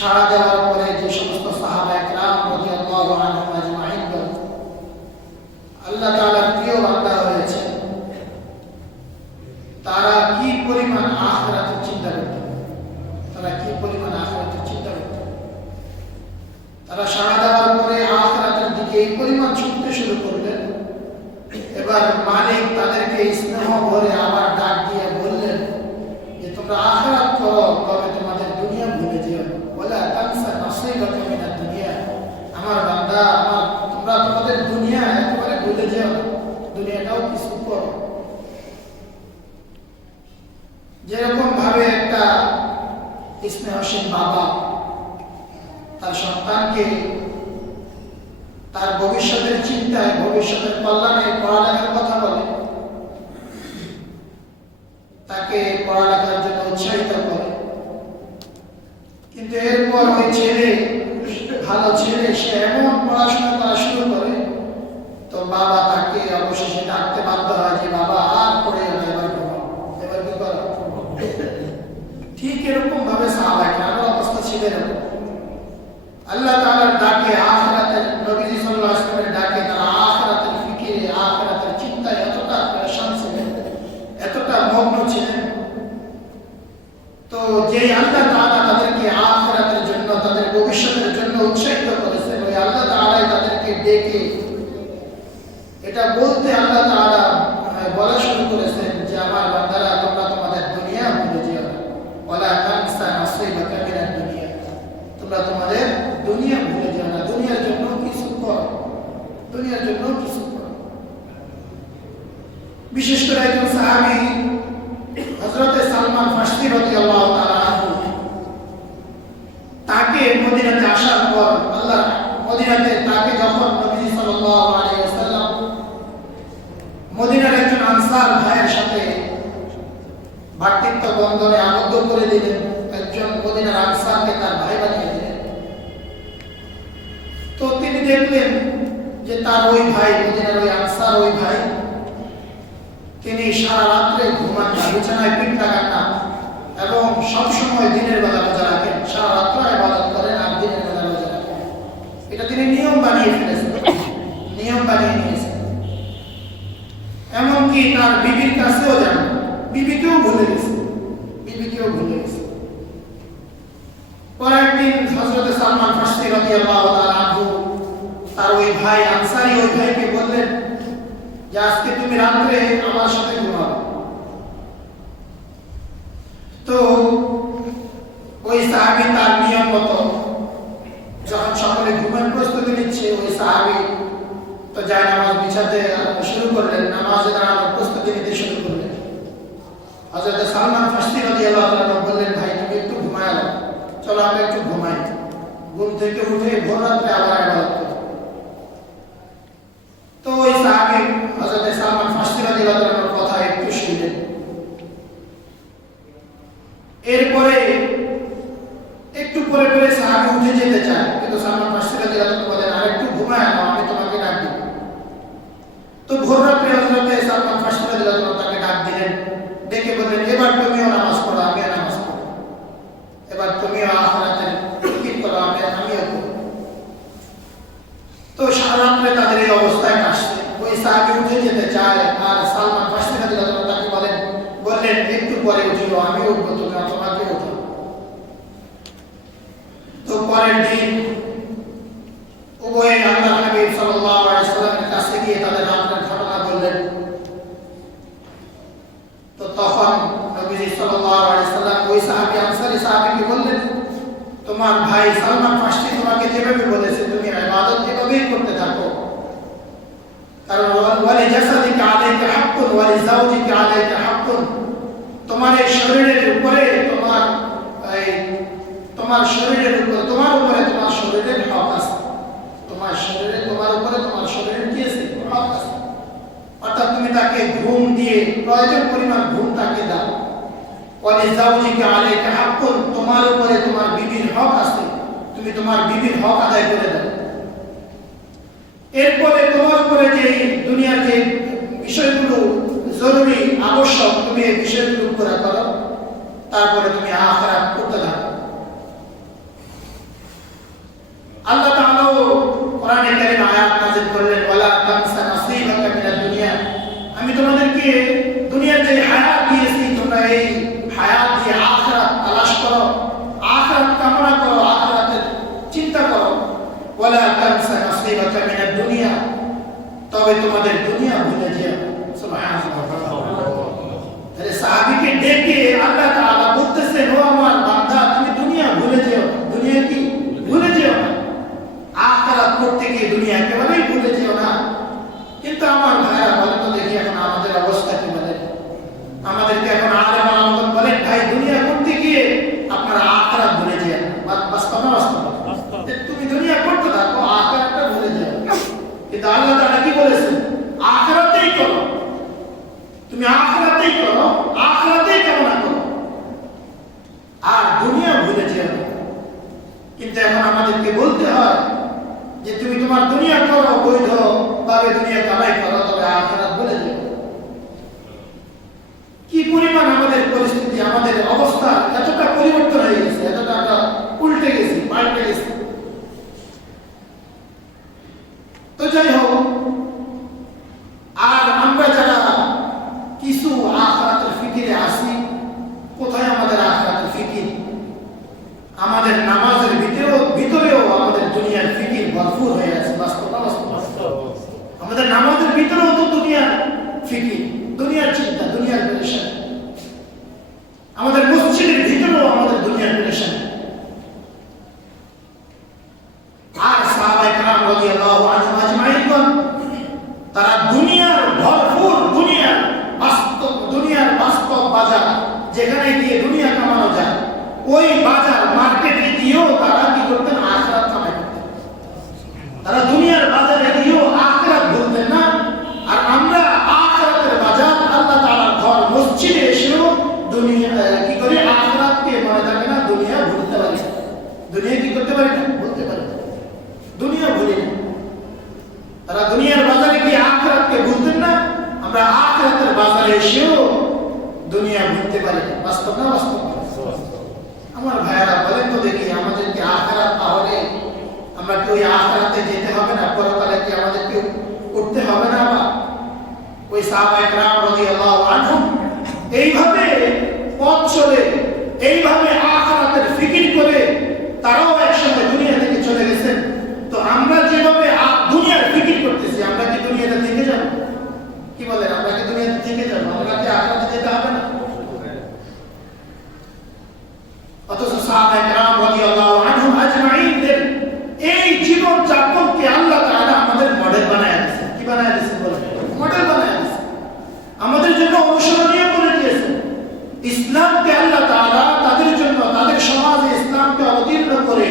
সাড়া দেওয়ার পরে যে সমস্ত সাহাবা একরাম রাদিয়াল্লাহু আনহুম কি পরিমাণ আখিরাতের চিন্তা করত, তারা কি পরিমাণ আখিরাতের চিন্তা করত। তারা সাড়া দেওয়ার পরে আখিরাতের দিকে এই পরিমাণ ছুটতে শুরু করলেন। এবার মালিক তাদেরকে স্নেহ ভরে আবার ডাক দিয়ে বললেন যে তোমরা আখিরাত করো, তবে তোমাদের দুনিয়া ভুলে যেও। বলে তানসা নাসীবাকা মিনাদ দুনিয়া, আমার বান্দা, তোমরা তোমাদের দুনিয়া একেবারে ভুলে যেও না, দুনিয়াটাও কিছু করো। যেরকম ভাবে একটা স্নেহশীল বাবা তার সন্তানকে তার ভবিষ্যতের চিন্তায়, ভবিষ্যতের কল্যাণে পড়ালেখার কথা বলে, তাকে পড়ালেখার জন্য উৎসাহিত করে, কিন্তু এরপর ওই ছেলে, ভালো ছেলে, সে এমন পড়াশোনা করা শুরু করে, তো বাবা তাকে অবশেষে ডাকতে বাধ্য হয় যে বাবা আর পড়ে যাবে, এবার কি করো। ঠিক এরকম ভাবে সাহাবায়ে কেরামের অবস্থা ছিল এরকম। আল্লাহ তাআলার ডাকে, আখিরাতের, নবীজি সাল্লাল্লাহু আলাইহি ওয়াসাল্লামের ডাকে তারা আখিরাতের ফিকিরে, আখিরাতের চিন্তায় এতটা পেরেশান ছিলেন, এতটা মগ্ন ছিলেন। তো যে আল্লাহ তাআলা তাদেরকে আখিরাতের জন্য, তাদের ভবিষ্যতের জন্য উৎসাহিত করেছেন, ওই আল্লাহ তাআলাই তাদেরকে ডেকে এটা বলতে আল্লাহ তাআলা বলা শুরু করেছেন যে আমার বান্দারা, তোমরা তোমাদের দুনিয়া ভুলে যেও না। ওয়ালা তানসা নাসীবাকা মিনাদ দুনিয়া, তোমরা তোমাদের দুনিয়া ভুলে যেও না, দুনিয়ার জন্য কিছু করো, দুনিয়ার জন্য কিছু করো। বিশেষ করে একজন সাহাবী হযরত সালমান ফারসি রাদিয়াল্লাহু তাআলা আনহু, তাকে মদিনাতে আসার পর আল্লাহ মদিনাতে তাকে যখন নবী সাল্লাল্লাহু আলাইহি ওয়াসাল্লাম মদিনার একজন আনসার ভাইয়ের সাথে ভাতৃত্ব বন্ধনে আবদ্ধ করে দিলেন, একজন মদিনার আনসারকে তার ভাই বানিয়ে দিলেন। তো তিনি দেখলেন যে তার ওই ভাই, মদিনার ওই আনসার ওই ভাই, তিনি সারা রাত্রে ঘুমান না, বিছানায় পিঠ লাগান না, এবং সবসময় দিনের বেলা রোজা রাখেন, সারা রাত্র ইবাদত করেন আর দিনের বেলা রোজা রাখেন। এটা তিনি নিয়ম বানিয়ে ফেলেছেন, নিয়ম বানিয়ে নিয়েছেন। এমনকি তার বিবির কাছেও যান, বিবিকেও ভুলে গেছে, বিবিকেও ভুলে গেছে। পরের দিন হযরত সালমান ফারসি রাদিয়াল্লাহু তাআলা আনহু তার ওই ভাই, আনসারী ওই ভাইকে বললেন যে আজকে তুমি রাত্রে আমার সাথে ঘুমাও। তো ওই সাহাবী তার নিয়ম মতো যখন সকলে ঘুমের প্রস্তুতি নিচ্ছে, ওই সাহাবী তো যায় নামাজ বিছাতে শুরু করলেন, নামাজে দাঁড়ানোর প্রস্তুতি নিতে শুরু করলেন। হযরত সালমান ফারসি রাদিয়াল্লাহু তাআলা বললেন, ভাই তুমি একটু ঘুমায় নাও, চলো আমরা একটু ঘুমাই। ঘুম থেকে উঠে ভোর রাত্রে আবার ইবাদত করি। তো ওই সাহাবী হযরত সালমান ফারসি রাদিয়াল্লাহু তাআলার কথা একটু শুনলেন। এরপরে একটু পরে পরে সাহাবী উঠে যেতে চায়, কিন্তু সালমান ফারসি রাদিয়াল্লাহু তাআলা বলেন, আর একটু ঘুমায় নাও, আমি তোমাকে ডাক দিব। তো ভোর রাত্রে হযরত সালমান ফারসি রাদিয়াল্লাহু তাআলা তাকে ডাক দিলেন, ডেকে বললেন, এবার তুমিও নামাজ পড়ো, আমিও নামাজ পড়ি, এবার তুমিও আখিরাতের ফিকির করো, আমিও করব। তো সারা রাত্রে তাদের এই অবস্থায় কাটছে। ওই সাহাবী উঠে যেতে চায়, আর সালমান ফারসি রাদিয়াল্লাহু তাআলা তাকে বললেন একটু পরে উঠিও, আমি উঠবো, তুমি তোমাকে উঠো। তো পরের দিন উভয়ে আল্লাহ নবী সাল্লাল্লাহু আলাইহি ওয়াসাল্লামের কাছে গিয়ে তাদের রাতের ঘটনা বললেন। তো তখন নবী সাল্লাল্লাহু আলাইহি ওয়াসাল্লাম ওই সাহাবী, আনসারী সাহাবীকে বললেন, তোমার ভাই সালমান ফারসি তোমাকে যেভাবে বলেছে তুমি ইবাদত এভাবেই করতে থাকো, কারণ ওয়ালি জাসাদিকা আলাইকা হাক্কুন ওয়ালি যাওজিকা আলাইকা হাক্কুন, তোমার এই শরীরের উপরে, তোমার শরীরের উপরে, তোমার উপরে তোমার শরীরের হক আছে, তোমার শরীরে, তোমার উপরে তোমার শরীরের কি আছে, হক আছে। অর্থাৎ তুমি তাকে ঘুম দিয়ে, প্রয়োজন পরিমাণ ঘুম তাকে দাও। ওয়ালি যাওজিকা আলাইকা হাক্কুন, তোমার উপরে তোমার বিবির হক আছে, তুমি তোমার বিবির হক আদায় করে দাও। এরপরে তোমার উপরে যে দুনিয়ার যে বিষয়গুলো জরুরি আবশ্যক, তুমি এই বিষয়গুলো পুরা করো, তারপরে তুমি আখিরাত করতে থাকো। আল্লাহ তাআলা কোরআনে কারীমে আয়াত নাযিল করলেন, ওয়ালা তানসা নাসীবাকা মিনাদ দুনিয়া, আমি তোমাদেরকে দুনিয়ার যে হায়াত দিয়েছি তোমরা বলেছেন আখিরাতেই করো, তুমি আখিরাতেই করো, আখিরাতেই কামনা করো, আর দুনিয়া ভুলে যেও না। কিন্তু এখন আমাদেরকে বলতে হয় যে তুমি তোমার দুনিয়া করো, বৈধ ভাবে দুনিয়া কামাই করো, তবে আখিরাত ভুলে যেও। কি পরিমাণ আমাদের পরিস্থিতি, আমাদের অবস্থা এতটা পরিবর্তন হয়ে গেছে, এতটা আমরা উল্টে গেছি, পাল্টে গেছি। তো যাই হোক, আর আমরা যারা কিছু আখিরাতের ফিকিরে আসি, কোথায় আমাদের আখিরাতের ফিকির? আমাদের নামাজের ভিতরেও আমাদের দুনিয়ার ফিকির ভরপুর হয়ে আছে। বাস্তব আমাদের নামাজের ভিতরেও তো দুনিয়ার ফিকির, দুনিয়ার চিন্তা, দুনিয়ার পেরেশান। আমাদের মসজিদের ভিতরেও আমাদের দুনিয়ার পেরেশান। আর সাহাবায়ে কেরাম রাদিয়াল্লাহু আনহুম আজমাইন, তারা দুনিয়ার ভরপুর, দুনিয়ার বাস্তব বাজার, যেখানে গিয়ে দুনিয়া কামানো যায়, ওই বাজার মার্কেটে গিয়েও তারা কি করতেন? আখিরাত কামাই করতেন। তারা দুনিয়ার বাজারে গিয়েও আখিরাত ভুলতেন না। আর আমরা আখিরাতের বাজার, আল্লাহ তাআলার ঘর মসজিদে এসেও দুনিয়া কি করে? আখিরাতকে মনে থাকে না, দুনিয়া ভুলতে পারি না। দুনিয়া কি করতে পারি না? বলতে পারি না, দুনিয়া ভুলি না। তারা দুনিয়ার বাজারে গিয়ে আখিরাতকে ভুলতেন না, আমরা আখিরাতের বাজারে এসেও দুনিয়া ভুলতে পারি না। বাস্তব না? বাস্তব। আমার ভাইয়েরা বলেন তো দেখি, আমাদেরকে আখিরাত তাহলে আমরা কি ওই আখিরাতে যেতে হবে না? পরকালে কি আমাদেরকে উঠতে হবে না? বা ওই সাহাবায়ে কেরাম রাদিয়াল্লাহু আনহুম এইভাবে পথ চলে, এইভাবে আখিরাতের ফিকির করে তারাও একসাথে দুনিয়া থেকে চলে গেছেন। তো আমরা যেভাবে দুনিয়ার ফিকির করতেছি, আমরা কি দুনিয়াতে থেকে যাব? কি বলেন, আমরা কি দুনিয়াতে থেকে যাব? আমরা কি আখিরাতে যেতে হবে না? অথচ সাহাবায়ে কেরাম রাদিয়াল্লাহু আনহুম আজমাইনদের এই জীবন যাপনকে আল্লাহ তাআলা আমাদের মডেল বানায় দিয়েছেন। কি বানায় দিয়েছেন বলেন? মডেল বানায় দিয়েছেন, আমাদের জন্য অনুসরণীয় করে দিয়েছেন। ইসলামকে আল্লাহ তাআলা তাদের জন্য, তাদের সমাজে ইসলামকে অবতীর্ণ করে,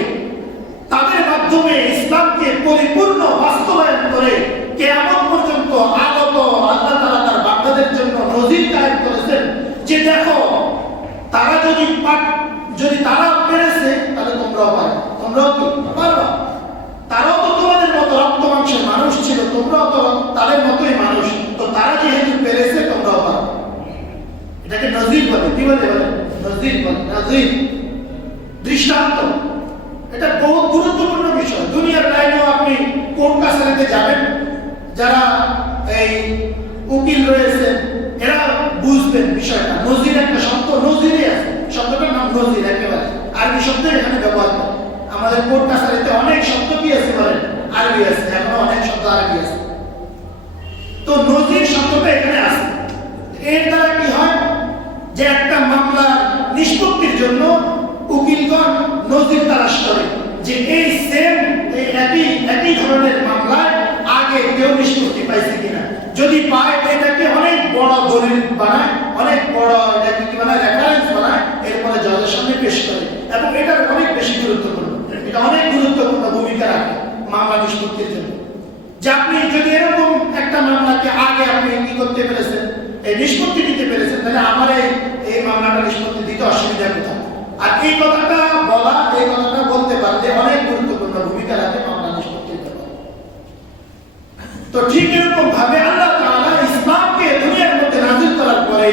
তাদের মাধ্যমে ইসলামকে পরিপূর্ণ বাস্তবায়ন করে কিয়ামত পর্যন্ত আগত আল্লাহ তাআলা তার বান্দাদের জন্য নজির কায়েম করেছেন যে দেখো, তারা যদি তারা পেরেছে, তাহলে তোমরাও পারবে। তোমরাও কি পারবা? তারাও তো তোমাদের মতো রক্ত মাংসের মানুষ ছিল, তোমরাও তো তাদের মতোই মানুষ। তো তারা যেহেতু পেরেছে, তোমরাও পারবে। এটাকে নজির বলে। কি বলে? নজির বলে। নজির, দৃষ্টান্ত। এটা বহু গুরুত্বপূর্ণ বিষয়। দুনিয়ার লাইনেও আপনি কোর্ট কাছারিতে যাবেন, যারা এই উকিল রয়েছে এরা বুঝবেন বিষয়টা। নজির একটা শব্দ, নজিরই আছে, শব্দটার নাম নজির। একেবারে আরবি শব্দ এখানে ব্যবহার করে। আমাদের কোর্ট কাছারিতে অনেক শব্দ কি আছে বলেন? আরবি আছে, এখনো অনেক শব্দ আরবি আছে। তো নজির শব্দটা এখানে আছে। এর দ্বারা কি হয় যে একটা মামলা নিষ্পত্তির জন্য উকিলগণ নজির তালাশ করে যে এই সেম, এই একই ধরনের মামলায় আগে কেউ নিষ্পত্তি পাইছে কিনা। যদি পায়, এটাকে অনেক বড় দলিল বানায়, অনেক বড় এটাকে কি বানায়? রেফারেন্স বানায়, এরপরে জজের সামনে পেশ করে। এবং এটার অনেক বেশি গুরুত্বপূর্ণ, এটা অনেক গুরুত্বপূর্ণ ভূমিকা রাখে মামলা নিষ্পত্তির জন্য। যে আপনি যদি এরকম একটা মামলাকে আগে আপনি কি করতে পেরেছেন, এই নিষ্পত্তি দিতে পেরেছেন, তাহলে আমার এই মামলাটা নিষ্পত্তি দিতে অসুবিধা কোথায়? আর এই কথাটা বলা, এই কথাটা বলতে পারলে অনেক গুরুত্বপূর্ণ ভূমিকা রাখে মামলা নিষ্পত্তির ব্যাপারে। তো ঠিক এরকম ভাবে আল্লাহ তাআলা ইসলামকে দুনিয়ার মধ্যে নাযিল করার পরে,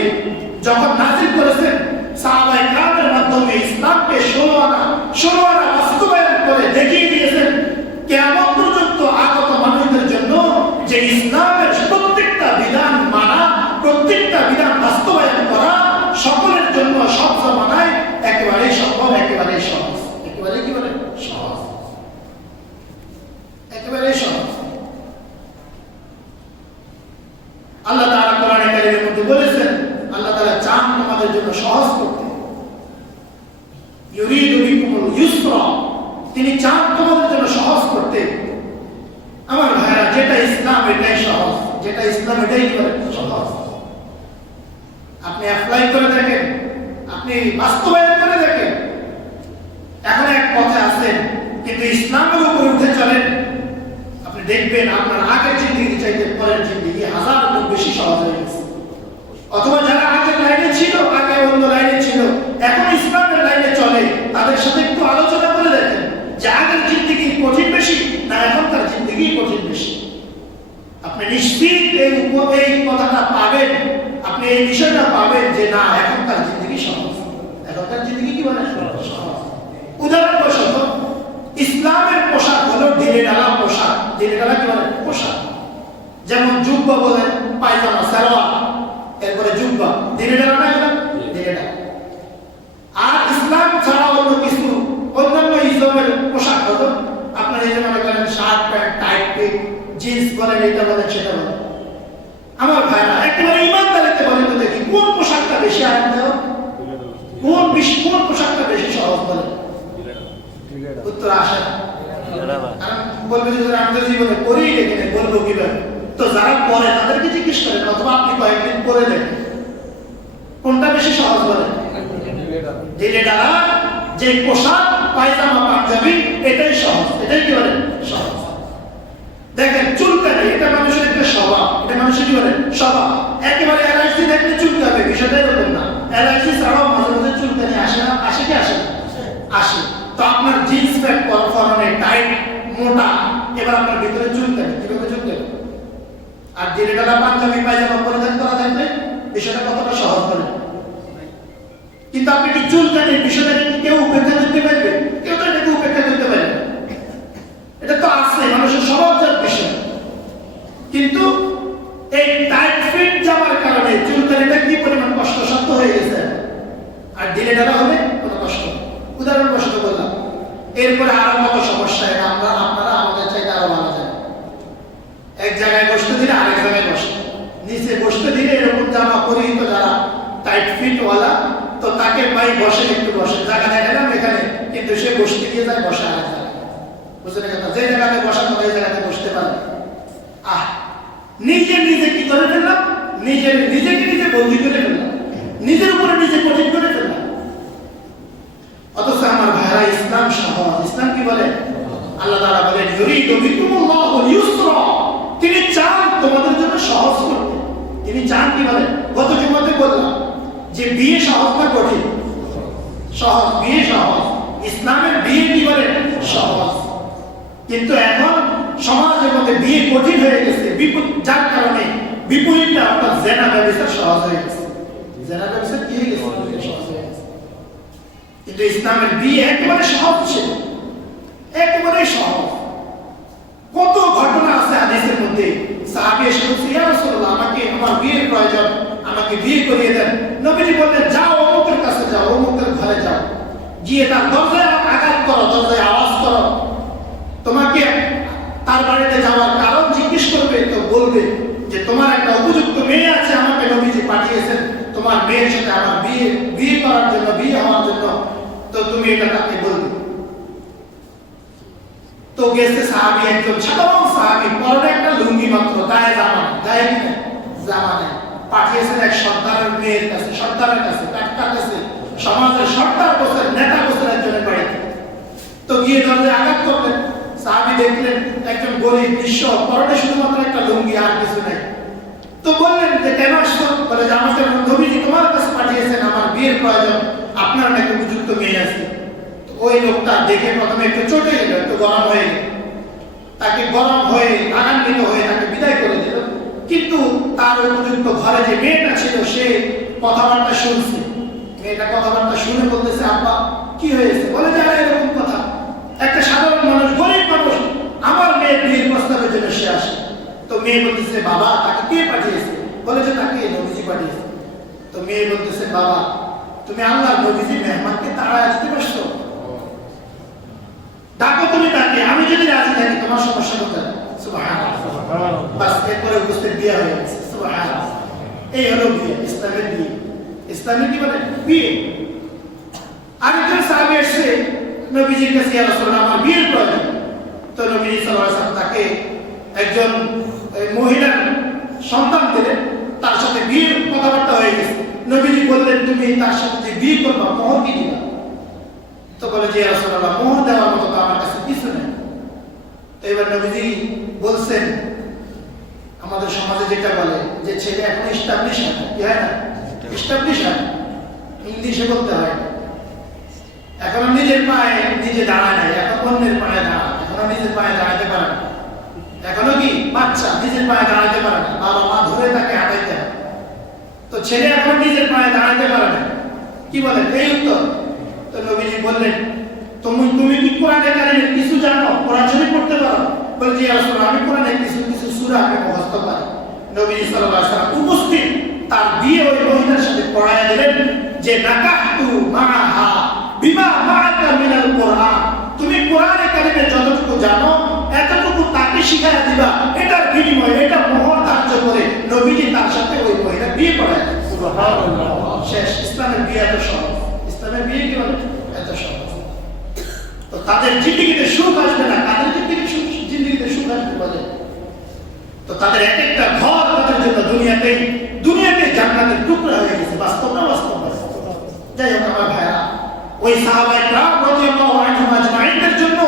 যখন নাযিল করেছেন সাহাবায়ে কেরামের মাধ্যমে ইসলামকে 16 আনা বাস্তবায়ন করে দেখিয়ে দিয়েছেন কিয়ামত পর্যন্ত আগত মানুষদের জন্য যে ইসলামের প্রত্যেকটা বিধান মানা, প্রত্যেকটা বিধান বাস্তবায়ন করা সকলের জন্য সব জামানায় একেবারেই সম্ভব, একেবারেই সহজ। একেবারে কি বলে? সহজ, একেবারেই সহজ। আল্লাহ তাআলা কোরআনে কারীমের মধ্যে বলেছেন, আল্লাহ তাআলা চান তোমাদের জন্য সহজ করতে। ইউরিদু বিকুমুল ইউসরা, তিনি চান তোমাদের জন্য সহজ করতে। আমার ভাইরা, যেটা ইসলাম এটাই সহজ, যেটা ইসলাম এটাই সহজ। আপনি অ্যাপ্লাই করে দেখেন, আপনি বাস্তবায়ন করে দেখেন। এখন এক পথে আছেন, কিন্তু ইসলামের উপরে উঠে চলেন, আপনি দেখবেন আপনার আগের জিন্দেগি চাইতে পরের জিন্দেগি 1000 গুণ বেশি সহজ হয়ে গেছে। অথবা যারা আগের লাইনে ছিল, আগে অন্য লাইনে ছিল, এখন ইসলামের লাইনে চলে, তাদের সাথে একটু আলোচনা করে দেখেন যে আগের জিন্দেগি কঠিন বেশি না এখনকার জিন্দেগি কঠিন বেশি। আপনি নিশ্চিত এই কথাটা পাবেন, আপনি এই বিষয়টা পাবেন যে না এখনকার জিন্দেগি সহজ। এখনকার জিন্দেগি কি বলে সহজ। উদাহরণবশত ইসলামের পোশাক হলো ঢিলে ঢালা পোশাক। ঢিলে ঢালা কি বলে পোশাক, যেমন জুব্বা বলেন, পায়জামা, সালোয়ার, এরপরে জুব্বা, ঢিলে ঢালা না গেলাম ঢিলে ঢালা। আর ইসলাম ছাড়া অন্য কিছু অন্যান্য ইসলামের পোশাক হতো আপনার এই যে মনে করেন শার্ট প্যান্ট টাইট পিট জিন্স বলেন, এটা বলেন সেটা বলেন। আমার ভাইরা একেবারে ইমানদারিতে বলেন তো দেখি কোন পোশাকটা বেশি আরামদায়ক, কোন পোশাকটা বেশি সহজ বলেন? উত্তর আসে না। বলবে যে আমি জীবনে পরেই দেখি না, বলবো কিভাবে? তো যারা পরে তাদেরকে জিজ্ঞেস করেন, অথবা আপনি কয়েকদিন পরে দেখেন কোনটা বেশি সহজ বলেন? ঢিলে ঢালা যে পোশাক পায়জামা পাঞ্জাবি এটাই সহজ। এটাই কি বলেন সহজ। দেখেন চুলকানি, এটা মানুষের একটা স্বভাব, এটা মানুষের কি বলেন স্বভাব। একেবারে অ্যালার্জি দেখলে চুলকাবে, বিষয়টা এরকম না। অ্যালার্জি ছাড়াও মাঝে মাঝে চুলকানি আসে না? আসে কি আসে না? আসে। তো আপনার জিন্স প্যান্ট পরনে টাইট মোটা, এবার আপনার ভিতরে চুলকানি, কিভাবে চুলকানি? আর ঢিলে ঢালা পাঞ্জাবি পায়জামা পরিধান করা থাকলে বিষয়টা কতটা সহজ বলেন? কিন্তু আপনি কি চুলকানি বিষয়টা কেউ উপেক্ষা করতে পারবে? কেউ তো এটাকে উপেক্ষা করতে পারবে না। এটা তো আছে মানুষের স্বভাবজাত বিষয়। কিন্তু এই টাইট ফিট জামার কারণে চুলকানিটা কি পরিমাণ কষ্টসাধ্য হয়ে গেছে, আর ঢিলে ঢালা হলে কোনো কষ্ট। উদাহরণবশত বললাম। এরপরে আরো কত সমস্যা, এটা আপনারা আমাদের চাইতে আরো ভালো জানেন। এক জায়গায় বসতে দিলে আরেক জায়গায় বসে, নিচে বসতে দিলে এরকম জামা পরিহিত যারা টাইট ফিট ওয়ালা, তো তাকে ভাই বসে একটু বসে, জায়গা দেখালাম এখানে, কিন্তু সে বসতে গিয়ে যায় বসে আরেক জায়গায়। বুঝলেন কথা? যে জায়গাতে বসানো ওই জায়গাতে বসতে পারে। নিজে কি করে ফেললাম? নিজেকে নিজে বন্দী করে ফেললাম, নিজের উপরে নিজে কঠিন করে ফেললাম। অথচ আমার ভাইরা ইসলাম সহজ। ইসলাম কি বলে? আল্লাহ তাআলা বলেন ইউরিদু বিকুমুল্লাহুল ইউসরা, তিনি চান তোমাদের জন্য সহজ করতে। তিনি চান কি বলেন? গত জুমাতে বললাম যে বিয়ে সহজ না কঠিন? সহজ। বিয়ে সহজ। ইসলামের বিয়ে কি বলেন? সহজ। কিন্তু এখন সমাজের মধ্যে বিয়ে কঠিন হয়ে গেছে, যার কারণে বিপরীতটা অর্থাৎ জেনা ব্যবস্থা সহজ হয়ে গেছে। জেনা ব্যবস্থা কি হয়ে গেছে? সহজ হয়ে গেছে। কিন্তু ইসলামের বিয়ে একেবারে সহজ ছিল, একেবারে সহজ। কত ঘটনা আছে হাদিসের মধ্যে। সাহাবী এসে বলছে ইয়া রাসূলুল্লাহ, আমাকে আমার বিয়ের প্রয়োজন, আমাকে বিয়ে করিয়ে দেন। নবীজি বললেন যাও অমুকের কাছে যাও, অমুকের ঘরে যাও, গিয়ে তার দরজায় আঘাত করো, দরজায় আওয়াজ করো। তোমাকে তার বাড়িতে যাওয়ার কারণ জিজ্ঞেস করবে, তো বলবে যে তোমার একটা উপযুক্ত মেয়ে আছে, আমাকে নবীজি পাঠিয়েছেন তোমার মেয়ের সাথে আমার বিয়ে করার জন্য, বিয়ে হওয়ার জন্য, তো তুমি এটা তাকে বলবে। তো গেছে সাহাবী, একজন সাধারণ সাহাবী, পরনে একটা লুঙ্গি মাত্র, গায়ে জামা, গায়ে কি জামা নেই, পাঠিয়েছেন এক সর্দারের মেয়ের কাছে, সর্দারের কাছে, টাটকার কাছে, সমাজের সর্দার গোছের নেতা গোছের একজনের বাড়িতে। তো গিয়ে দরজায় আঘাত করলেন। সাহাবী দেখলেন একজন গরিব নিঃস্ব, পরনে শুধুমাত্র একটা লুঙ্গি, আর কিছু নেই। তো বললেন যে কেন আসছো? বলে যে আমাকে নবীজি তোমার কাছে পাঠিয়েছেন, আমার বিয়ের প্রয়োজন, আপনার নাকি উপযুক্ত মেয়ে আছে। ওই লোকটা দেখে প্রথমে একটু চটে গেল, একটু গরম হয়ে গেল, তাকে গরম হয়ে রাগান্বিত হয়ে তাকে বিদায় করে দিল। কিন্তু তার উপযুক্ত ঘরে যে মেয়েটা ছিল সে কথাবার্তা শুনছে। মেয়েটা কথাবার্তা শুনে বলতেছে আব্বা কি হয়েছে? বলে যে এরকম কথা, একটা সাধারণ মানুষ, গরিব মানুষ, আমার মেয়ের বিয়ের প্রস্তাবের জন্য সে আসে। তো মেয়ে বলতেছে বাবা তাকে কে পাঠিয়েছে? বলে যে তাকে নবীজি পাঠিয়েছে। তো মেয়ে বলতেছে বাবা তুমি আল্লাহর নবীজি মেহমানকে তাড়ায় আসতে পারছো? ডাকো তুমি তাকে, আমি যদি রাজি থাকি তোমার সমস্যা কোথায়? সুবহানাল্লাহ। বাস এরপরে উপস্থিত বিয়ে হয়ে গেছে। সুবহানাল্লাহ। এই হলো বিয়ে, ইসলামের বিয়ে। ইসলামের কি বলে? বিয়ে। আরেকজন সাহাবী এসে নবীজির কাছে ইয়া রাসূলুল্লাহ আমার বিয়ের প্রয়োজন। তো নবীজি সাল্লাল্লাহু আলাইহি ওয়াসাল্লাম তাকে একজন মহিলার সন্তান দিলেন, তার সাথে বিয়ের কথাবার্তা হয়ে গেছে। নবীজি বললেন তুমি তার সাথে যে বিয়ে করবা মোহর কি দিবা? তো বলে যে ইয়া রাসূলুল্লাহ মোহর দেওয়ার মতো তো আমার কাছে কিছু নেই। তো এবার নবীজি বলছেন আমাদের সমাজে যেটা বলে যে ছেলে এখন ইস্টাবলিশ হয়, কি হয় না? ইস্টাবলিশ হয়, ইংলিশে বলতে হয়। এখন নিজের পায়ে নিজে দাঁড়ায় নাই, এখন অন্যের পায়ে দাঁড়ায়। এখনো নিজের পায়ে দাঁড়াতে পারে না, এখনো কি বাচ্চা নিজের পায়ে দাঁড়াতে পারে না, বাবা মা ধরে তাকে হাঁটাইতে হয়। তো ছেলে এখন নিজের পায়ে দাঁড়াতে পারে না, কি বলেন এই উত্তর? তো নবীজি বললেন, তুমি কি কোরআনে কারিমের কিছু জানো, কোরআন শরীফ পড়তে পারো? বলে যে রাসূলুল্লাহ, আমি কোরআনের কিছু কিছু সূরা আমি মুখস্থ পারি। নবী সাল্লাল্লাহু আলাইহি ওয়াসাল্লাম উপস্থিত তার বিয়ে ওই মহিলার সাথে পড়ায়া দিলেন যে নাকাহতু মাআহা বিমা মাআকা মিনাল কোরআন, তুমি কোরআনে কারিমে যতটুকু জানো এতটুকু তাকে শিখায়া দিবা, এটার বিনিময়ে এটা মোহর ধার্য করে নবীজি তার সাথে ওই মহিলা বিয়ে পড়ায়। সুবহানাল্লাহ। শেষ। ইসলামের বিয়ে এত সহজ, ইসলামের বিয়ে কি বলে এত সহজ। তো তাদের জিন্দেগিতে সুখ আসবে না, তাদের জিন্দেগিতে সুখ আসবে বলে। তো তাদের এক একটা ঘর তাদের জন্য দুনিয়াতে জান্নাতের টুকরা হয়ে গেছে। বাস্তব না বাস্তব? যাই হোক আমার ভাইরা, ওই সাহাবায়ে কেরাম রাদিয়াল্লাহু আনহুম আজমাইনদের জন্য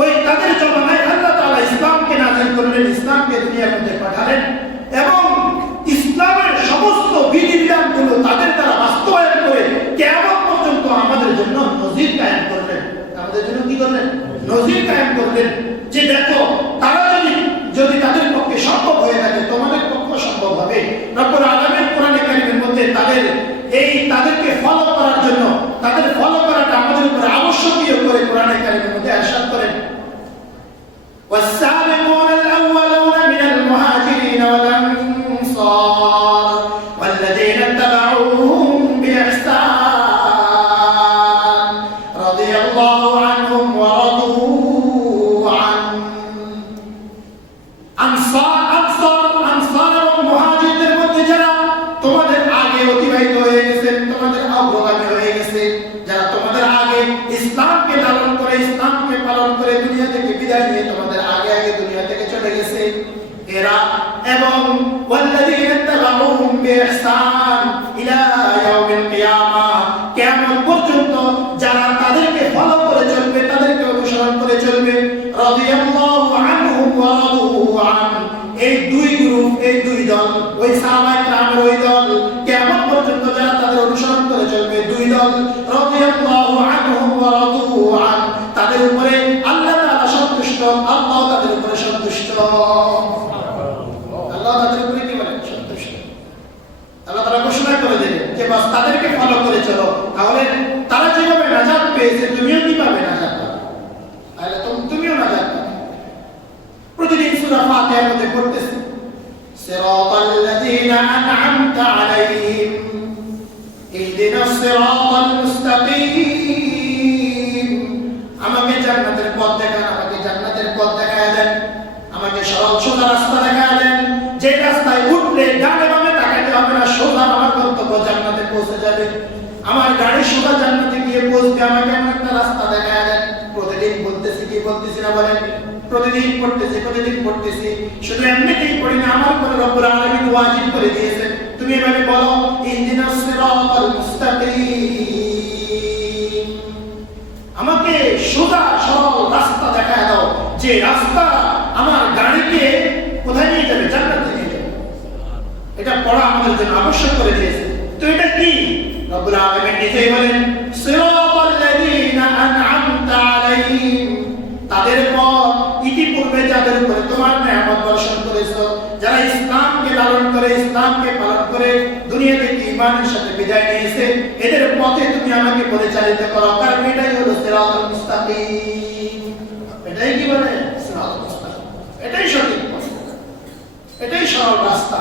ওই তাদের জমানায় আল্লাহ তাআলা ইসলামকে নাযিল করলেন, ইসলামকে দুনিয়ার মধ্যে পাঠালেন এবং ইসলামের সমস্ত বিধিবিধানগুলো তাদের দ্বারা বাস্তবায়ন করে কিয়ামত পর্যন্ত আমাদের জন্য নজির কায়েম করলেন। আমাদের জন্য কি করলেন? নজির কায়েম করলেন যে দেখো তারা যদি তাদের পক্ষে সম্ভব হয়ে থাকে তোমাদের পক্ষে সম্ভব হবে। রব্বুল আলামিন কোরআনে কারীমের মধ্যে তাদেরকে ফলো করার জন্য, তাদের ফলো করাটা আমাদের উপর আবশ্যকীয় করে কোরআনে কারীমের মধ্যে ইরশাদ করেন, والسابقون الأولون من المهاجرين والأنصار والذين اتبعوهم بإحسان رضي الله عنهم ورضوا عنه। আনসার এবং মুহাজিরদের মধ্যে যারা তোমাদের আগে অতিবাহিত হয়ে গেছেন, তোমাদের অগ্রগামী হয়ে গেছে, যারা তোমাদের আগে ইসলামকে লালন করে ইসলামকে পালন করে দুনিয়া থেকে বিদায় নিয়ে তোমাদের আগে দুনিয়া থেকে চলে গেছে, এরা এবং ওয়াল্লাযীনা তাবাউহুম বিইহসান ইলা ইয়াউমিল কিয়ামাহ, কিয়ামত পর্যন্ত যারা তাদেরকে ফলো করে চলবে, তাদেরকে অনুসরণ করে চলবে, রাদিয়াল্লাহু আনহুম ওয়া রাদু আন। এই দুই গ্রুপ, এই দুই দল, ওই সাহাবায়ে কেরামের ওই দল, কিয়ামত পর্যন্ত যারা তাদের অনুসরণ করে চলবে, দুই দল, রাদিয়াল্লাহু আনহুম ওয়া রাদু আন, তাদের উপরে আল্লাহ তাআলা সন্তুষ্ট, আল্লাহ তাদের উপরে সন্তুষ্ট। আল্লাহ তাদের উপরে কি বলেন? সন্তুষ্ট। আল্লাহ তাআলা ঘোষণা করে দিলেন যে বাস তাদেরকে ফলো করে চলো, তাহলে তারা যেভাবে নাজাত পেয়েছে তুমিও কি পাবে? নাজাত পাবে। তাহলে তুমিও নাজাত পাবে। প্রতিদিন সূরা ফাতিহার মধ্যে পড়তেছি, সিরাতাল্লাযীনা আন'আমতা আলাইহিম ইহদিনাস সিরাতাল মুস্তাকিম। আমাকে জান্নাতের পথ দেখান, আমাকে জান্নাতের পথ দেখায় দেন, আমাকে সরল সোজা রাস্তা দেখায় দেন, যে রাস্তায় উঠলে ডানে বামে তাকাতে হবে না, সোজা আমার গন্তব্য জান্নাতে পৌঁছে যাবে, আমার গাড়ি সোজা জান্নাতে গিয়ে পৌঁছবে, আমাকে এমন একটা রাস্তা দেখায় দেন। প্রতিদিন বলতেছি কি বলতেছি না বলেন? প্রতিদিন পড়তেছি। শুধু এমনিতেই পড়ি না, আমার উপর রব্বুল আলামিন ওয়াজিব করে দিয়েছেন, তুমি এভাবে বলো, ইহদিনাস সিরাতাল মুস্তাকিম। আমাকে সোজা সরল রাস্তা দেখায় দাও, যে রাস্তা আমার গাড়িকে কোথায় নিয়ে যাবে? জান্নাতে নিয়ে যাবে। এটা পড়া আমাদের জন্য আবশ্যক করে দিয়েছে। তো এটা কি? রব্বুল আলামিন নিজেই বলেন, সিরাতাল্লাযীনা আন'আমতা আলাইহিম, তাদের পথ ইতিপূর্বে যাদের উপরে তোমার নিয়ামত বর্ষণ করেছো, যারা ইসলামকে লালন করে ইসলামকে পালন করে দুনিয়া থেকে ঈমানের সাথে বিদায় নিয়েছে, এদের পথে তুমি আমাকে পরিচালিত করো, কারণ এটাই হলো সিরাতাল মুস্তাকিম। এটাই কি বলে? সিরাতাল মুস্তাকিম। এটাই সঠিক পথ, এটাই সরল রাস্তা।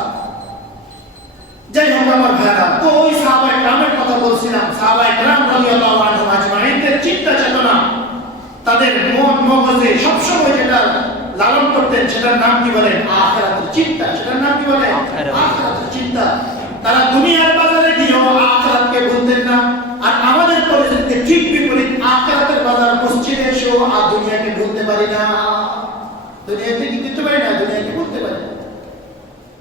যাই হোক আমার ভাইরা, তো ওই সাহাবায়ে কেরামের কথা বলছিলাম, সাহাবায়ে কেরাম রাদিয়াল্লাহু আনহুম আজমাইনদের চিন্তা চেতনা, তাদের মন মগজে সবসময় যেটা লালন করতেন সেটার নাম কি বলেন? আখিরাতের চিন্তা। সেটার নাম কি বলেন? আখিরাতের চিন্তা। তারা দুনিয়ার বাজারে গিয়েও আখিরাতকে ভুলতেন না। আর আমাদের পরিস্থিতি ঠিক বিপরীত, আখিরাতের বাজার মসজিদে এসেও আর দুনিয়াকে ভুলতে পারি না। দুনিয়াকে কি করতে পারি না? দুনিয়াকে ভুলতে পারি।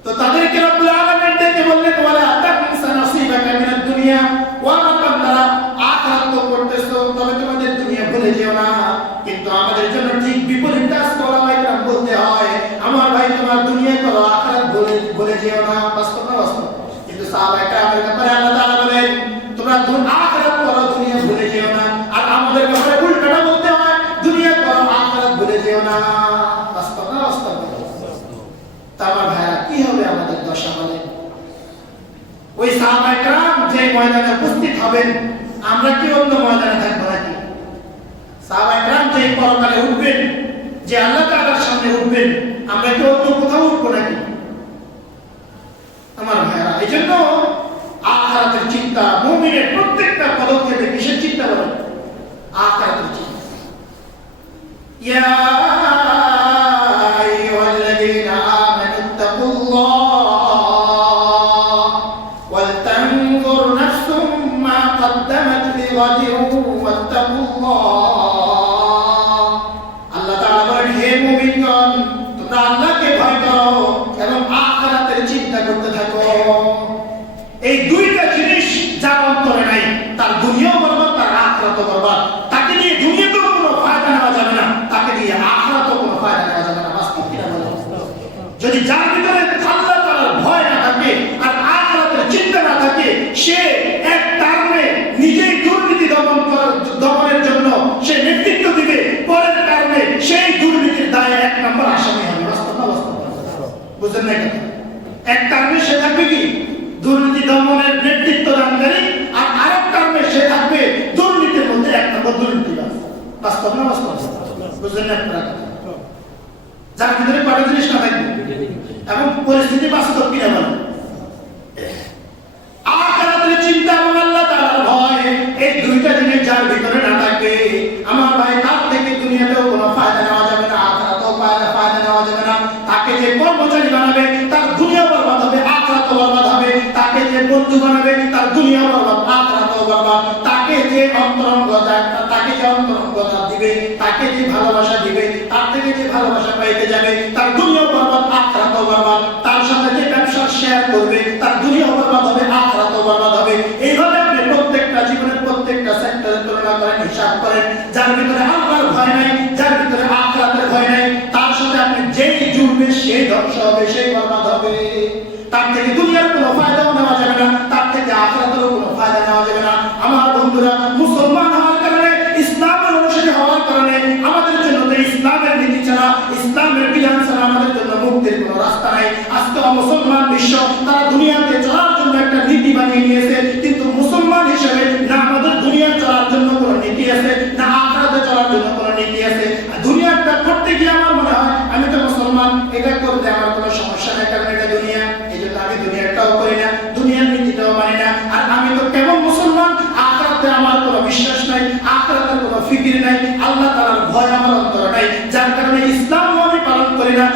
তো তাদেরকে রব্বুল আলামিন ডেকে বললেন, ওয়ালা তানসা নাসিবাকা মিনাদ দুনিয়া, ওয়া মা বান্দারা আখিরাত তো করতেছো, তবে তোমাদের দুনিয়া ভুলে যেও না। কিন্তু আমাদের জন্য ঠিক বিপরীত কাজ করা হয়, বলতে হয় আমার ভাই তোমার দুনিয়া করো, আখিরাত ভুলে ময়দানে উপস্থিত হবেন, আমরা কি অন্য ময়দানে থাকবো নাকি? সাহাবায়ে কেরাম যে পরকালে উঠবেন, যে আল্লাহ তাআলার সামনে উঠবেন, আমরা কি অন্য কোথাও উঠবো নাকি? আমার ভাইরা, এই জন্য আখিরাতের চিন্তা মুমিনের প্রত্যেকটা পদক্ষেপে কিসের চিন্তা করেন? আখিরাতের চিন্তা। ইয়া আইয়ুহাল্লাযীনা আমানু তাকুল্লাহ ওয়াল তানজুর নাফসুম মা কদ্দামাত লিগাদিন ওয়াত্তাকুল্লাহ। আল্লাহ তাআলা বলেন, হে মুমিনগণ, তোমরা আল্লাহকে ভয় করো এবং আখিরাতের চিন্তা করতে থাকো। এই দুইটা জিনিস যার অন্তরে নাই, তার দুনিয়াও বরবাদ, তার আখিরাতও বরবাদ। তাকে দিয়ে দুনিয়াতেও কোনো ফায়দা নেওয়া যাবে না, তাকে দিয়ে আখিরাতেও কোনো ফায়দা নেওয়া যাবে না। বাস্তব কিনা বলেন? যদি যার ভিতরে আল্লাহ তাআলার ভয় না থাকে আর আখিরাতের চিন্তা না থাকে, সে এক টার্মে নিজেই দুর্নীতি দমনের জন্য সে নেতৃত্ব দিবে, পরের টার্মে সেই দুর্নীতির দায়ে এক নম্বর আসামি হবে। বাস্তব না? বাস্তব বুঝলেন না? এক টার্মে সে থাকবে কি দুর্নীতি দমনের নেতৃত্ব দানকারী, আর আরেক টার্মে সে থাকবে দুর্নীতির মধ্যে এক নম্বর দুর্নীতিবাজ। বাস্তব না? বাস্তব বুঝলেন না আপনারা? যার ভিতরে কয়টা জিনিস না থাকবে এবং পরিস্থিতি বাস্তব কিনা বলেন? আখিরাতের চিন্তা এবং আল্লাহ তাআলার ভয়, এই দুইটা জিনিস যার ভিতরে না থাকবে, আমার ভাই, তার থেকে দুনিয়াতেও কোনো ফায়দা নেওয়া যাবে না, আখিরাতেও ফায়দা নেওয়া যাবে না। তাকে যে কর্মচারী বানাবে, তার দুনিয়া বরবাদ হবে, আখিরাতও বরবাদ হবে। তাকে যে বন্ধু বানাবে, তার দুনিয়া বরবাদ, আখিরাতও বরবাদ। তাকে যে অন্তরঙ্গতা দিবে, তাকে যে ভালোবাসা দিবে, তার থেকে যে ভালোবাসা পাইতে যাবে, তার দুনিয়া বরবাদ, আখিরাতও বরবাদ। তার সাথে যে ব্যবসা শেয়ার করবে, তার দুনিয়া বরবাদ হবে, আখিরাতও বরবাদ হবে। এইভাবে আপনি প্রত্যেকটা জীবনের প্রত্যেকটা সেক্টরে তুলনা করেন, হিসাব করেন। যার ভিতরে আল্লাহর ভয় নাই, যার ভিতরে আখিরাতের ভয় নাই, তার সাথে আপনি যেই জুড়বে সেই ধ্বংস হবে, সেই বরবাদ হবে। তার থেকে দুনিয়ার কোনো ফায়দাও নেওয়া যাবে না, তার থেকে আখিরাতেরও কোনো ফায়দা নেওয়া যাবে না। আমার বন্ধুরা, মুসলমান হওয়ার কারণে, ইসলামের অনুসারী হওয়ার কারণে আমাদের জন্য তো ইসলামের নীতি ছাড়া, ইসলামের বিধান ছাড়া আমাদের জন্য মুক্তির কোনো রাস্তা নাই। আজকে মুসলমান বিশ্ব তারা দুনিয়াতে চলার জন্য একটা নীতি বানিয়ে নিয়েছে, কিন্তু মুসলমান হিসেবে না আমাদের দুনিয়া চলার জন্য কোনো নীতি আছে, না আখিরাতে চলার জন্য কোনো নীতি আছে। দুনিয়াটা করতে গিয়ে আমার মনে হয় আমি তো মুসলমান, এটা করতে আমার কোনো সমস্যা নেই, কারণ এটা দুনিয়া। এই জন্য আমি দুনিয়াটাও করি না, দুনিয়ার নীতিটাও মানি না। আর আমি তো কেমন মুসলমান, আখিরাতে আমার কোনো বিশ্বাস নাই, আখিরাতের কোনো ফিকির নাই, আল্লাহ তাআলার ভয় আমার অন্তরে নাই, যার কারণে ইসলামও আমি পালন করি না।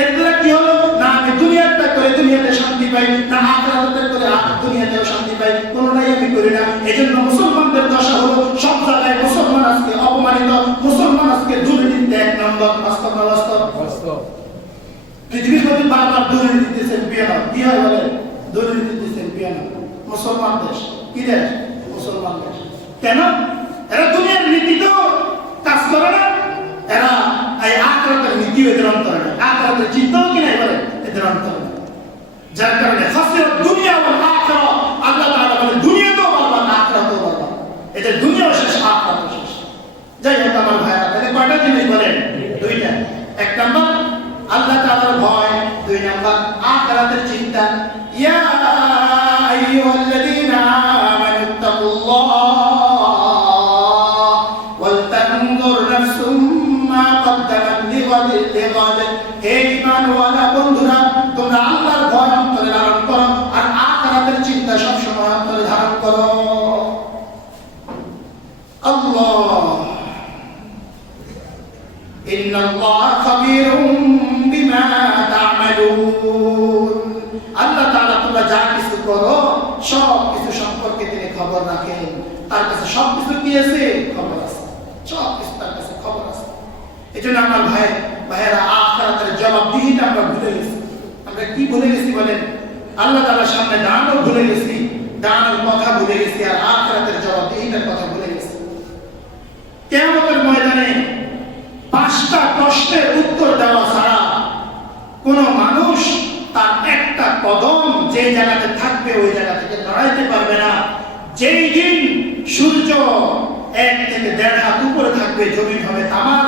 এর দ্বারা কি হলো? না আমি দুনিয়াটা করে দুনিয়াতে শান্তি পাই, না আখিরাতে করে দুনিয়াতেও শান্তি পাই, কোনোটাই আমি করি না। এই জন্য মুসলমানদের দশা হলো, সব জায়গায় মুসলমান আজকে অপমানিত, মুসলমান আজকে দুর্নীতিতে এক নম্বর। বাস্তব না? বাস্তব। পৃথিবীর মধ্যে বারবার দুর্নীতি দিতেছেন বিয়ানা, কি হয় বলে? দুর্নীতি দিতেছেন বিয়ানা। মুসলমান দেশ কি দেশ? মুসলমান দেশ। কেন? এরা দুনিয়ার নীতি তো কাজ করে না, এরা এই আখিরাতের নীতি এদের অন্তরে নাই, আখিরাতের চিন্তাও কি নাই বলে এদের অন্তরে নাই। যার কারণে খাসিরাত দুনিয়া ওয়াল আখিরা, আল্লাহ তাআলা বলেন দুনিয়াতেও বরবাদ, আখিরাতেও বরবাদ। এদের দুনিয়াও শেষ, আখিরাতও শেষ। যাই হোক আমার ভাইরা, তাহলে কয়টা জিনিস বলেন? দুইটা। এক নাম্বার আল্লাহ তাআলার ভয়, দুই নাম্বার আখিরাতের চিন্তা। ইয়া আইয়ুহাল্লাযীনা আমানু তাকুল্লাহ ওয়াল তানজুর নাফসুম মা কদ্দামাত লিগাদ। হে ঈমানওয়ালা বন্ধুরা, তোমরা আল্লাহর ভয় অন্তরে ধারণ করো আর আখিরাতের চিন্তা সব সময় অন্তরে ধারণ করো। আল্লাহ ইন্নাল্লাহা খাবীরুম বিমা তা'মালুন। আল্লাহ তাআলা তোমরা যা কিছু করো সব কিছু সম্পর্কে তিনি খবর রাখেন। তার কাছে সব কিছু কি আছে? খবর আছে, সব কিছু তার কাছে খবর আছে। এজন্য আমার ভাইয়েরা, আখিরাতের জবাবদিহিতা আমরা ভুলে গেছি। আমরা কি ভুলে গেছি বলেন? আল্লাহ তাআলার সামনে দাঁড়ানো ভুলে গেছি, দাঁড়ানোর কথা ভুলে গেছি, আর আখিরাতের জবাবদিহিতার কথা ভুলে গেছি। কিয়ামতের ময়দানে 5টা প্রশ্নের উত্তর দেওয়া ছাড়া কোন মানুষ তার একটা কদম যে জায়গাতে থাকবে ওই জায়গা থেকে নড়াইতে পারবে না। যেই দিন সূর্য 1 থেকে 1.5 হাত উপরে থাকবে, জমিন হবে তামার,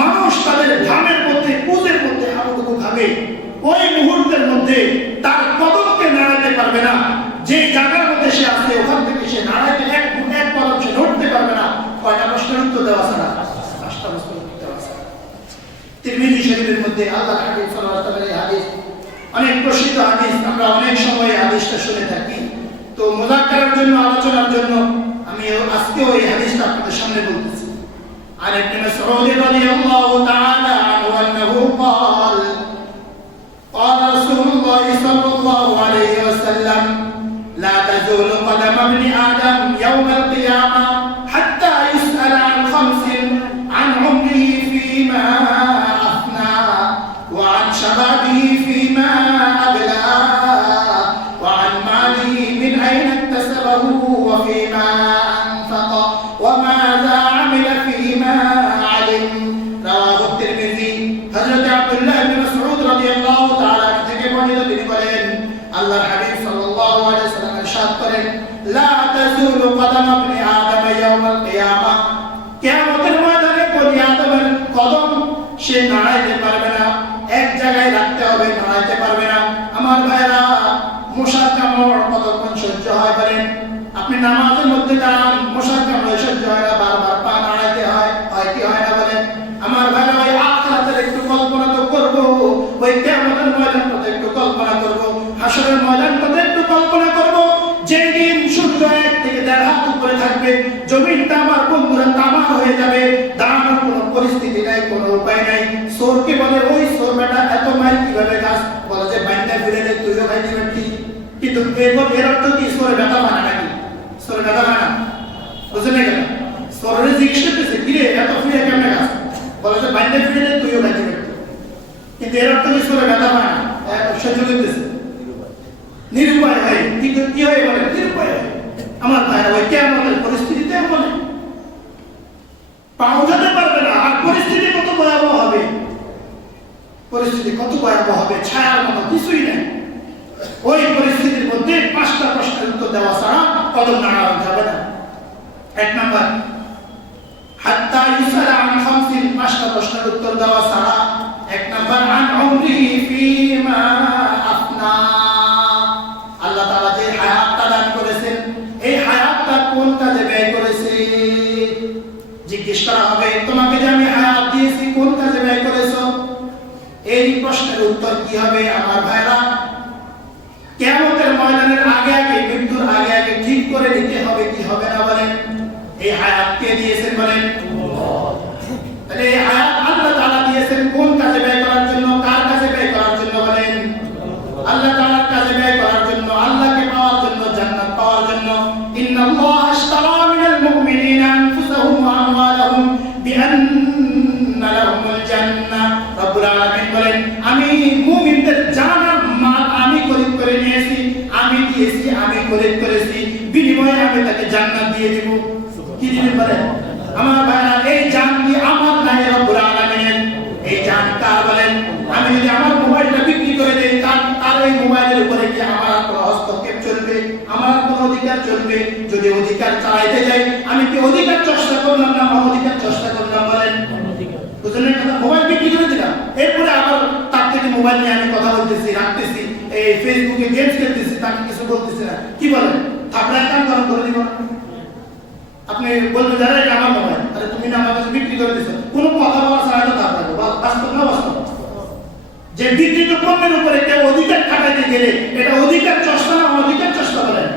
মানুষ তাদের ঘামের মধ্যে, পুজের মধ্যে হাবুডুবু খাবে, ওই মুহূর্তের মধ্যে তার কদমকে নাড়াতে পারবে না। যে জায়গার মধ্যে সে 5টা বস্তু দেওয়া আছে। তিরমিজি শরীফের মধ্যে আল্লাহর হাবিব সাল্লাল্লাহু আলাইহি ওয়াসাল্লামের হাদিস, অনেক প্রসিদ্ধ হাদিস, আমরা অনেক সময় হাদিসটা শুনে থাকি। তো মুযাক্কারার জন্য, আলোচনার জন্য আমি আজকে ওই হাদিসটা আপনাদের সামনে বলতেছি। عن ابن مسعود رضي الله تعالى عنه أنه قال قال رسول الله صلى الله عليه وسلم لا تزول قدم ابن آدم يوم القيامة حتى يسأل عن 5: عن عمره فيما أفنى، وعن شبابه فيما أبلى، وعن ماله من أين اكتسبه وفيما أنفق، وماذا عمل فيما علم. رواه الترمذي. حضرت عبد الله بن مسعود رضي الله تعالى عنه থেকে বর্ণিত, তিনি বলেন আল্লাহর হাবিব সাল্লাল্লাহু আলাইহি ওয়াসাল্লাম ইরশাদ করেন, লা তাজুলু কদম ইবনে আদম ইয়াউমাল কিয়ামা, কিয়ামতের ময়দানে বনি আদমের কদম সে নাড়াইতে পারবে না, এক জায়গায় রাখতে হবে, নাড়াইতে পারবে না। আমার ভাইরা, মশার কামড় কতক্ষণ সহ্য হয় বলেন? আপনি নামাজের মধ্যে দাঁড়ান, মশার কামড় সহ্য হয় না, বারবার পা নাড়াইতে হয়, হয় কি হয় না বলেন? আমার ভাইরা, ওই আখিরাতের একটু কল্পনা তো করব, ওই কিয়ামতের ময়দানটা একটু কল্পনা করব, হাসরের ময়দানটা একটু কল্পনা করব, যেই দিন সূর্য 1 থেকে 1.5 হাত উপরে থাকবে, জমিনটা আমার বন্ধুরা তামা হয়ে যাবে, দাঁড়ানোর কোনো পরিস্থিতি নাই, কোনো উপায় নাই। সোরকে বলে, ওই সোর বেটা এত মাইল কিভাবে গাছ বলে যে বাইন্দা ফিরে দে, তুইও খাই দিবেন ঠিক, কিন্তু এর অর্থ কি? সোরে ব্যথা মানে নাকি? সোরে ব্যথা মানে না, বুঝলেন না কেন? সোরে জিজ্ঞেস করতেছে, কিরে এত ফিরে কেমনে গাছ বলে যে বাইন্দা ফিরে দে, তুইও খাই দিবেন, কিন্তু এর অর্থ কি? সোরে ব্যথা মানে না, সহ্য করতেছে, নিরুপায় হয়। কিন্তু কি হয় বলে? নিরুপায় হয়। আমার ভাইরা, ওই কিয়ামতের পরিস্থিতিতে বলে পা উঠাতে পারবে না, আর পরিস্থিতি কত ভয়াবহ হবে, পরিস্থিতি কত ভয়াবহ হবে, ছায়ার মতো কিছুই নেই। ওই পরিস্থিতির মধ্যে 5টা প্রশ্নের উত্তর দেওয়া ছাড়া কদম নাড়ানো যাবে না। 1 নাম্বার, হাত্তা ইউসালা আন 5, 5টা প্রশ্নের উত্তর দেওয়া ছাড়া। 1 নাম্বার, আন উমরিহি ফিমা আফনা, আল্লাহ তাআলা যে হায়াতটা দান করেছেন, এই হায়াতটা কোন কাজে ব্যয় করেছে জিজ্ঞেস করা হবে। তোমাকে যে আমি হায়াত দিয়েছি, কোন কাজে ব্যয় করেছো? এই প্রশ্নের উত্তর কি হবে? আমার ভাইরা, কিয়ামতের ময়দানের আগে আগে, মৃত্যুর আগে আগে ঠিক করে নিতে হবে, কি হবে না বলেন? এই হায়াত কে দিয়েছেন বলেন? তাহলে এই হায়াত আল্লাহ তাআলা দিয়েছেন কোন কাজে ব্যয় করার জন্য? কার কাজে ব্যয় করার জন্য বলেন? আল্লাহ তাআলার কাজে ব্যয় করার জন্য, আল্লাহকে পাওয়ার জন্য, জান্নাত পাওয়ার জন্য। ইন্নাল্লাহা আশতারা মিনাল মুমিনিনা আনফুসাহুম ওয়া আমওয়ালাহুম বিআন্না লাহুমুল জান্নাহ। রব্বুল আলামিন বলেন, আমি মুমিনদের জান আর মাল আমি খরিদ করে নিয়েছি, আমি দিয়েছি, আমি খরিদ করেছি, বিনিময়ে আমি তাকে জান্নাত দিয়ে দেব। কি দিবেন বলেন? আমার ভাইরা, এই জান কি আমার নাই? রব্বুল আলামিনের। এই জান কার বলেন? আমি যদি আমার মোবাইলটা বিক্রি করে দেই, তার এই মোবাইলের উপরে কি আমার কোনো হস্তক্ষেপ চলবে? আমার কোনো অধিকার চলবে? যদি অধিকার চালাইতে যাই, আমি কি অধিকার চর্চা করলাম না অনধিকার চর্চা করলাম বলেন? বুঝলেন কথা? মোবাইল বিক্রি করে দিলাম, এরপরে আবার তার থেকে মোবাইল নিয়ে আমি কথা বলতেছি, রাখতেছি, এই ফেসবুকে গেমস খেলতেছি, তাকে কিছু বলতেছি না, কি বলেন? থাপড়ায় কাম গরম করে দিব না? আপনি বলবেন যারা এটা আমার মোবাইল, আরে তুমি না আমার কাছে বিক্রি করে দিছো, কোনো কথা বলার ছাড়া তো থাপড়াবো, বাস্তব না বাস্তব? যে বিক্রিত পণ্যের উপরে কেউ অধিকার খাটাইতে গেলে এটা অধিকার চর্চা না অনধিকার চর্চা বলেন?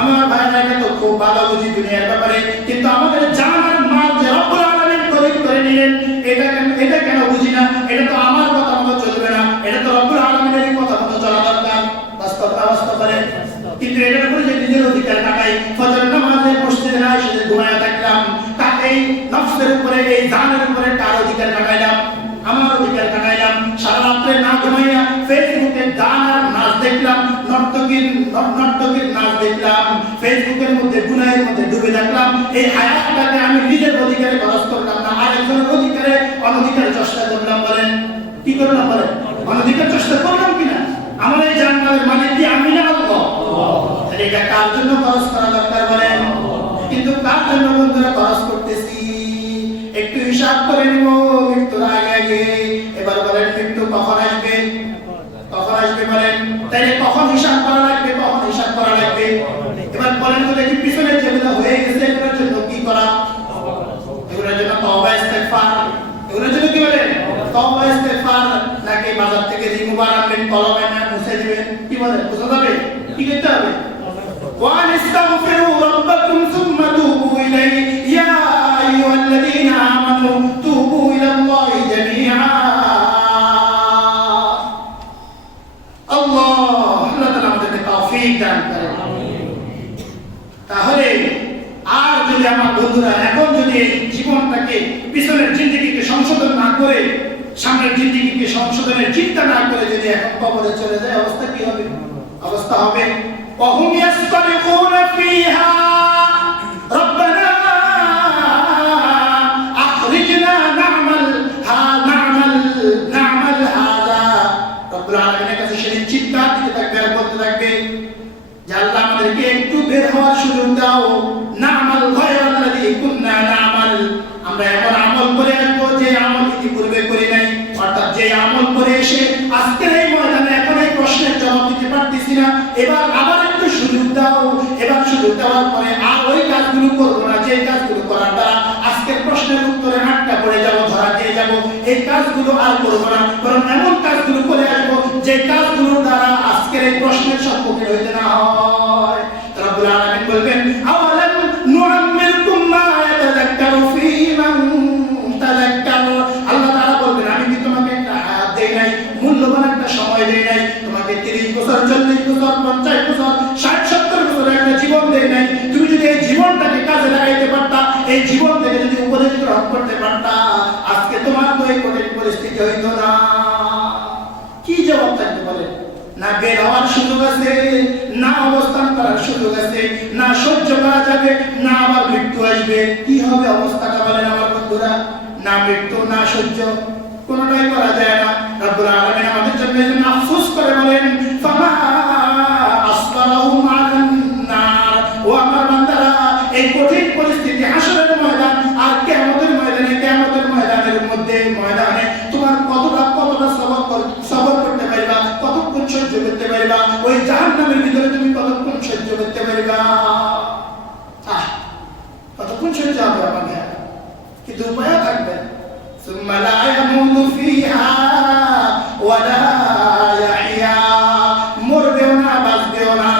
আমার ভাইরা, এটা তো খুব ভালো বুঝি দুনিয়ার ব্যাপারে, কিন্তু আমাদের জান আর মাল যে রব্বুল আলামিন খরিদ করে নিলেন, এটা কেন বুঝি না? এটা তো আমার কথা মতো চলবে না, এটা তো রব্বুল আলামিনের কথা মতো চলা দরকার। বাস্তব না বাস্তব বলেন? কিন্তু এটার উপরে যে নিজের অধিকার কাটাই, ফজর নামাজে মসজিদে না এসে ঘুমায়া থাকলাম, তা এই নফসের উপরে, এই জানের উপরে কার অধিকার কাটাইলাম? আমার অধিকার কাটাইলাম। সারা রাত্রে না ঘুমাইয়া ফেসবুকে গান আর নাচ দেখলাম, নর্তকীর নাচ দেখলাম, ফেসবুকের মধ্যে গুনাহের মধ্যে ডুবে থাকলাম। এই হায়াতটাকে আমি নিজের অধিকারে খরচ করলাম না, আরেকজনের অধিকারে অনধিকার চেষ্টা করলাম বলেন? কি করলাম বলেন? অনধিকার চেষ্টা করলাম কিনা? আমার এই জান্নাতের মালিক কি আমি না আল্লাহ? তাহলে এটা কার জন্য খরচ করা দরকার বলেন? কিন্তু কার জন্য বন্ধুরা খরচ করতেছি? একটু হিসাব করে নিব মৃত্যুর আগে আগে। এবার বলেন, মৃত্যু কখন আসবে? কখন আসবে বলেন? তাহলে কখন হিসাব করা লাগবে? কখন হিসাব করা লাগবে? এবার বলেন তো দেখি, পিছনে যেগুলো হয়ে গেছে এগুলোর জন্য কি করা? এগুলোর জন্য তওবা ইস্তেগফার, ربكم ثم توبوا إليه يا أيها الذين آمنوا توبوا إلى الله جميعا আল্লাহ তাআলা আমাদেরকে তৌফিক দান করেন। তাহলে আর যদি আমার বন্ধুরা এখন যদি এই জীবনটাকে পিছনের জিন্দেগিকে সংশোধন না করে সামনের জিন্দেগিকে সংশোধনের চিন্তা না করে যদি এখন কবরে চলে যায় অবস্থা কি হবে? অবস্থা হবে وهم يسترقون فيها ربنا أخرجنا نعمل هذا رب العالمين কাছে সেদিন চিন্তা দিতে থাকবে আর বলতে থাকবে যে আল্লাহ আমাদেরকে একটু বের হওয়ার সুযোগ দাও না'মাল গায়রাল্লাযী কুননা না'মাল আমরা এমন আমল করে আসবো যে আমল ইতিপূর্বে করি নাই অর্থাৎ যে আমল করে এসে আজকের এই ময়দানে এখন এই প্রশ্নের জবাব দিতে পারতেছি না এবার আবার একটু সুযোগ দাও এবার সুযোগ দেওয়ার পরে আর ওই কাজগুলো করবো না যে কাজগুলো করার দ্বারা আজকের প্রশ্নের উত্তরে আটকা পড়ে যাবো ধরা দিয়ে যাবো এই কাজগুলো আর করবো না বরং এমন কাজগুলো করে আসবো যে কাজগুলোর দ্বারা আজকের এই প্রশ্নের সম্মুখীন হইতে না হয়। রব্বুল আলামিন বলবেন আওয়ালাম নুআম্মিরকুম মা ইয়াতাযাক্কারু ফীহি মান তাযাক্কার আল্লাহ তাআলা বলবেন আমি কি তোমাকে একটা হায়াত দেই নাই মূল্যবান একটা সময় দেই নাই তোমাকে 30 বছর 40 বছর 50 বছর 60 70 বছর একটা জীবন দেই নাই তুমি যদি এই জীবনটাকে কাজে লাগাইতে পারতা এই জীবন থেকে যদি উপদেশ গ্রহণ করতে পারতা আজকে তোমার তো এই কঠিন পরিস্থিতি হইতো না। কি জবাব থাকতে পারে? না বের হওয়ার সুযোগ আছে না অবস্থান করার সুযোগ আছে না সহ্য করা যাবে না আবার মৃত্যু আসবে কি হবে অবস্থাটা বলেন আমার বন্ধুরা? না মৃত্যু না সহ্য কোনটাই করা যায় না। রব্বুল আলামিন আমাদের জন্য এজন্য আফসোস করে বলেন ফামা আসবারাহুম আলান নার ও আমার বান্দারা এই কঠিন পরিস্থিতি হাসরের ময়দান আর কিয়ামতের ময়দানের মধ্যে ময়দানে তোমার কতটা সবর করতে পারবা কতক্ষণ সহ্য করতে পারবা ওই জাহান্নামের ভিতরে তুমি কতক্ষণ সহ্য করতে পারবা কতক্ষণ সহ্য হবে আমার ভাই কিন্তু উপায় থাকবে ثم لا يموت فيها ولا يحيا মরবেও না বাঁচবেও না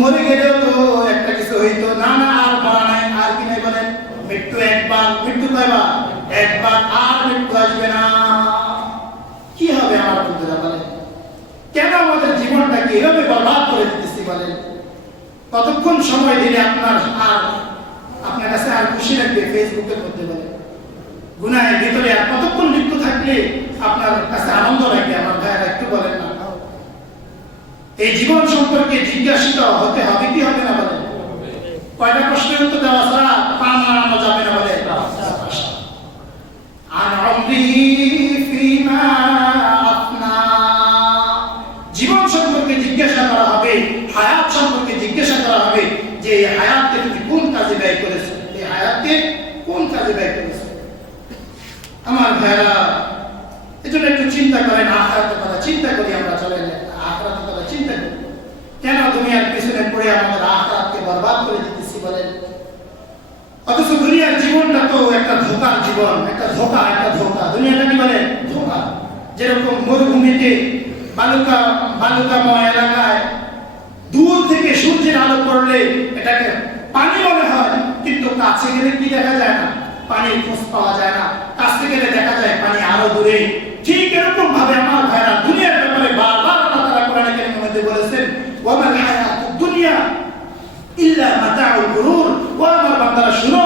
মরে গেলেও তো একটা কিছু হইতো না না আর মারা নাই আর কি নাই বলেন মৃত্যু একবার মৃত্যু কয়বার একবার আর মৃত্যু আসবে না। কি হবে আমার বন্ধুরা বলেন কেন আমাদের জীবনটাকে এভাবে বরবাদ করে দিতেছি বলেন? কতক্ষণ সময় দিলে আপনার কাছে আর খুশি লাগবে ফেসবুকের মধ্যে বলেন গুনাহের ভিতরে আর কতক্ষণ লিপ্ত থাকলে আপনার কাছে আনন্দ লাগে আমার ভাইয়েরা একটু বলেন না? এই জীবন সম্পর্কে জিজ্ঞাসিত হতে হবে কি হবে না বলেন? কয়টা প্রশ্নের উত্তর দেওয়া ছাড়া পান মারানো যাবে না বলেন? আন উমরিহি ফীমা আফনা জীবন সম্পর্কে জিজ্ঞাসা করা হবে হায়াত সম্পর্কে জিজ্ঞাসা করা হবে যে এই হায়াতকে তুমি কোন কাজে ব্যয় করেছো এই হায়াতকে কোন কাজে ব্যয় করেছো আমার ভাইরা। এজন্য একটু চিন্তা করেন আখিরাতের কথা চিন্তা করি আমরা চলেন আখিরাতের কথা চিন্তা করি কেন দুনিয়ার পিছনে পড়ে আমাদের আখিরাতকে বরবাদ করে দিতেছি বলেন? অথচ দুনিয়ার জীবনটা তো একটা ধোঁকার জীবন একটা ধোঁকা দুনিয়াটা কি বলে ধোঁকা। যেরকম মরুভূমিতে বালুকাময় এলাকায় দূর থেকে সূর্যের আলো পড়লে এটাকে পানি মনে হয় কিন্তু কাছে গেলে কি দেখা যায় না পানির খোঁজ পাওয়া যায় না কাছে গেলে দেখা যায় পানি আরো দূরে। ঠিক এরকম ভাবে আমার ভাইরা দুনিয়ার ব্যাপারে বারবার আল্লাহ তাআলা কোরআনে কারীমের মধ্যে বলেছেন ওয়া মাল হায়াতুদ দুনিয়া ইল্লা মাতাউল গুরুর ও আমার বান্দারা শুনো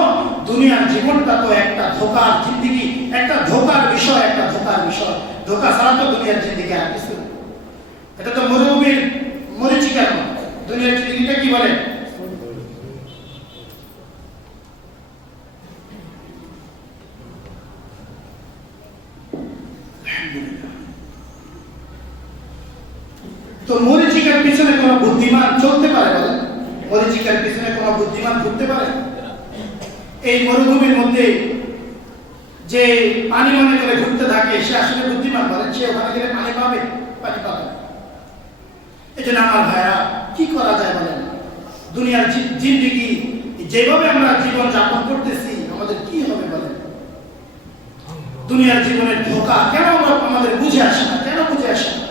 দুনিয়ার জীবনটা তো একটা ধোঁকার জিন্দেগি একটা ধোঁকার বিষয় ধোঁকা ছাড়া তো দুনিয়ার জিন্দেগি আর কিছু এটা তো মরুভূমির মরিচিকার মতো দুনিয়ার জিন্দেগিটা কি বলে? তো মরিচিকার পিছনে কোন বুদ্ধিমান চলতে পারে বলেন? মরিচিকার পিছনে কোন বুদ্ধিমান ঘুরতে পারে? এই মরুভূমির মধ্যে যে পানি মনে করে ঘুরতে থাকে সে আসলে বুদ্ধিমান বলেন? সে ওখানে গেলে পানি পাবে এজন্য আমার ভাইরা কি করা যায় বলেন? দুনিয়ার জিন্দেগি যেভাবে আমরা জীবন যাপন করতেছি আমাদের কি হবে বলেন? দুনিয়ার জীবনের ধোঁকা কেন আমাদের বুঝে আসে না? কেন বুঝে আসে না?